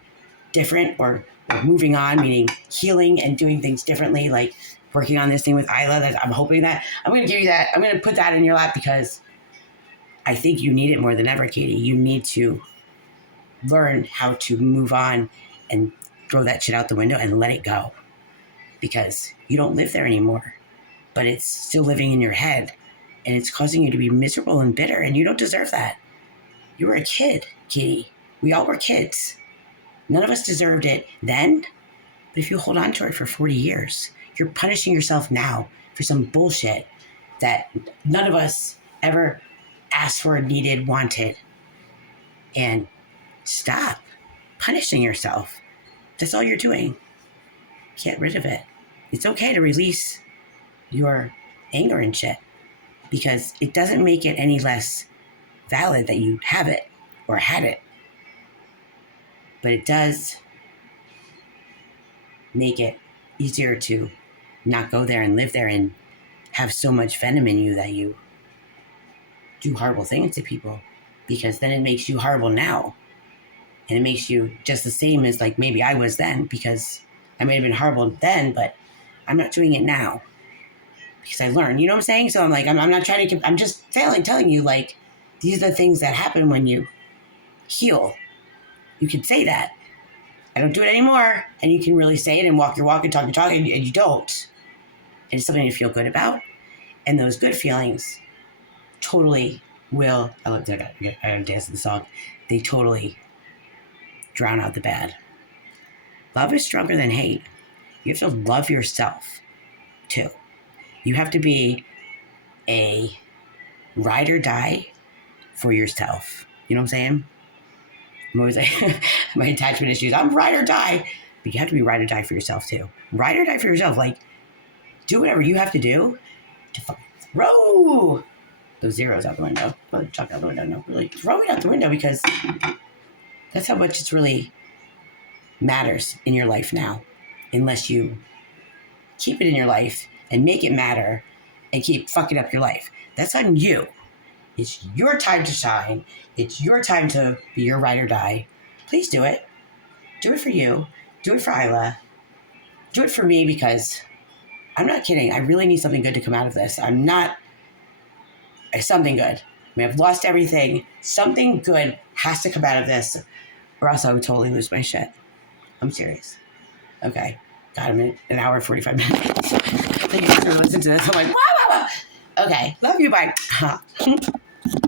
different or moving on, meaning healing and doing things differently, like working on this thing with Isla, that I'm hoping that I'm going to give you that. I'm going to put that in your lap, because I think you need it more than ever, Katie. You need to learn how to move on and throw that shit out the window and let it go, because you don't live there anymore, but it's still living in your head and it's causing you to be miserable and bitter, and you don't deserve that. You were a kid, Katie. We all were kids. None of us deserved it then, but if you hold on to it for 40 years, you're punishing yourself now for some bullshit that none of us ever asked for, needed, wanted. And stop punishing yourself. That's all you're doing. Get rid of it. It's okay to release your anger and shit, because it doesn't make it any less valid that you have it or had it. But it does make it easier to not go there and live there and have so much venom in you that you do horrible things to people, because then it makes you horrible now. And it makes you just the same as like maybe I was then, because I may have been horrible then, but I'm not doing it now because I learned, you know what I'm saying? So I'm like, I'm not trying to, I'm just telling you, like, these are the things that happen when you heal. You can say that. I don't do it anymore. And you can really say it and walk your walk and talk your talk, and you don't. And it's something to feel good about. And those good feelings totally will, I gotta dance to the song. They totally drown out the bad. Love is stronger than hate. You have to love yourself too. You have to be a ride or die for yourself. You know what I'm saying? I'm always like, my attachment issues, I'm ride or die, But you have to be ride or die for yourself too. Ride or die for yourself. Like, do whatever you have to do to fucking throw those zeros out the window. Well, chuck out the window. No, really throw it out the window, because that's how much it's really matters in your life now. Unless you keep it in your life and make it matter and keep fucking up your life. That's on you. It's your time to shine. It's your time to be your ride or die. Please do it. Do it for you. Do it for Isla. Do it for me, because I'm not kidding. I really need something good to come out of this. I'm not something good. I mean, I've lost everything. Something good has to come out of this, or else I would totally lose my shit. I'm serious. Okay. God, I'm in an hour and 45 minutes. Thank you for listening to this. I'm like, wow. Okay. Love you. Bye.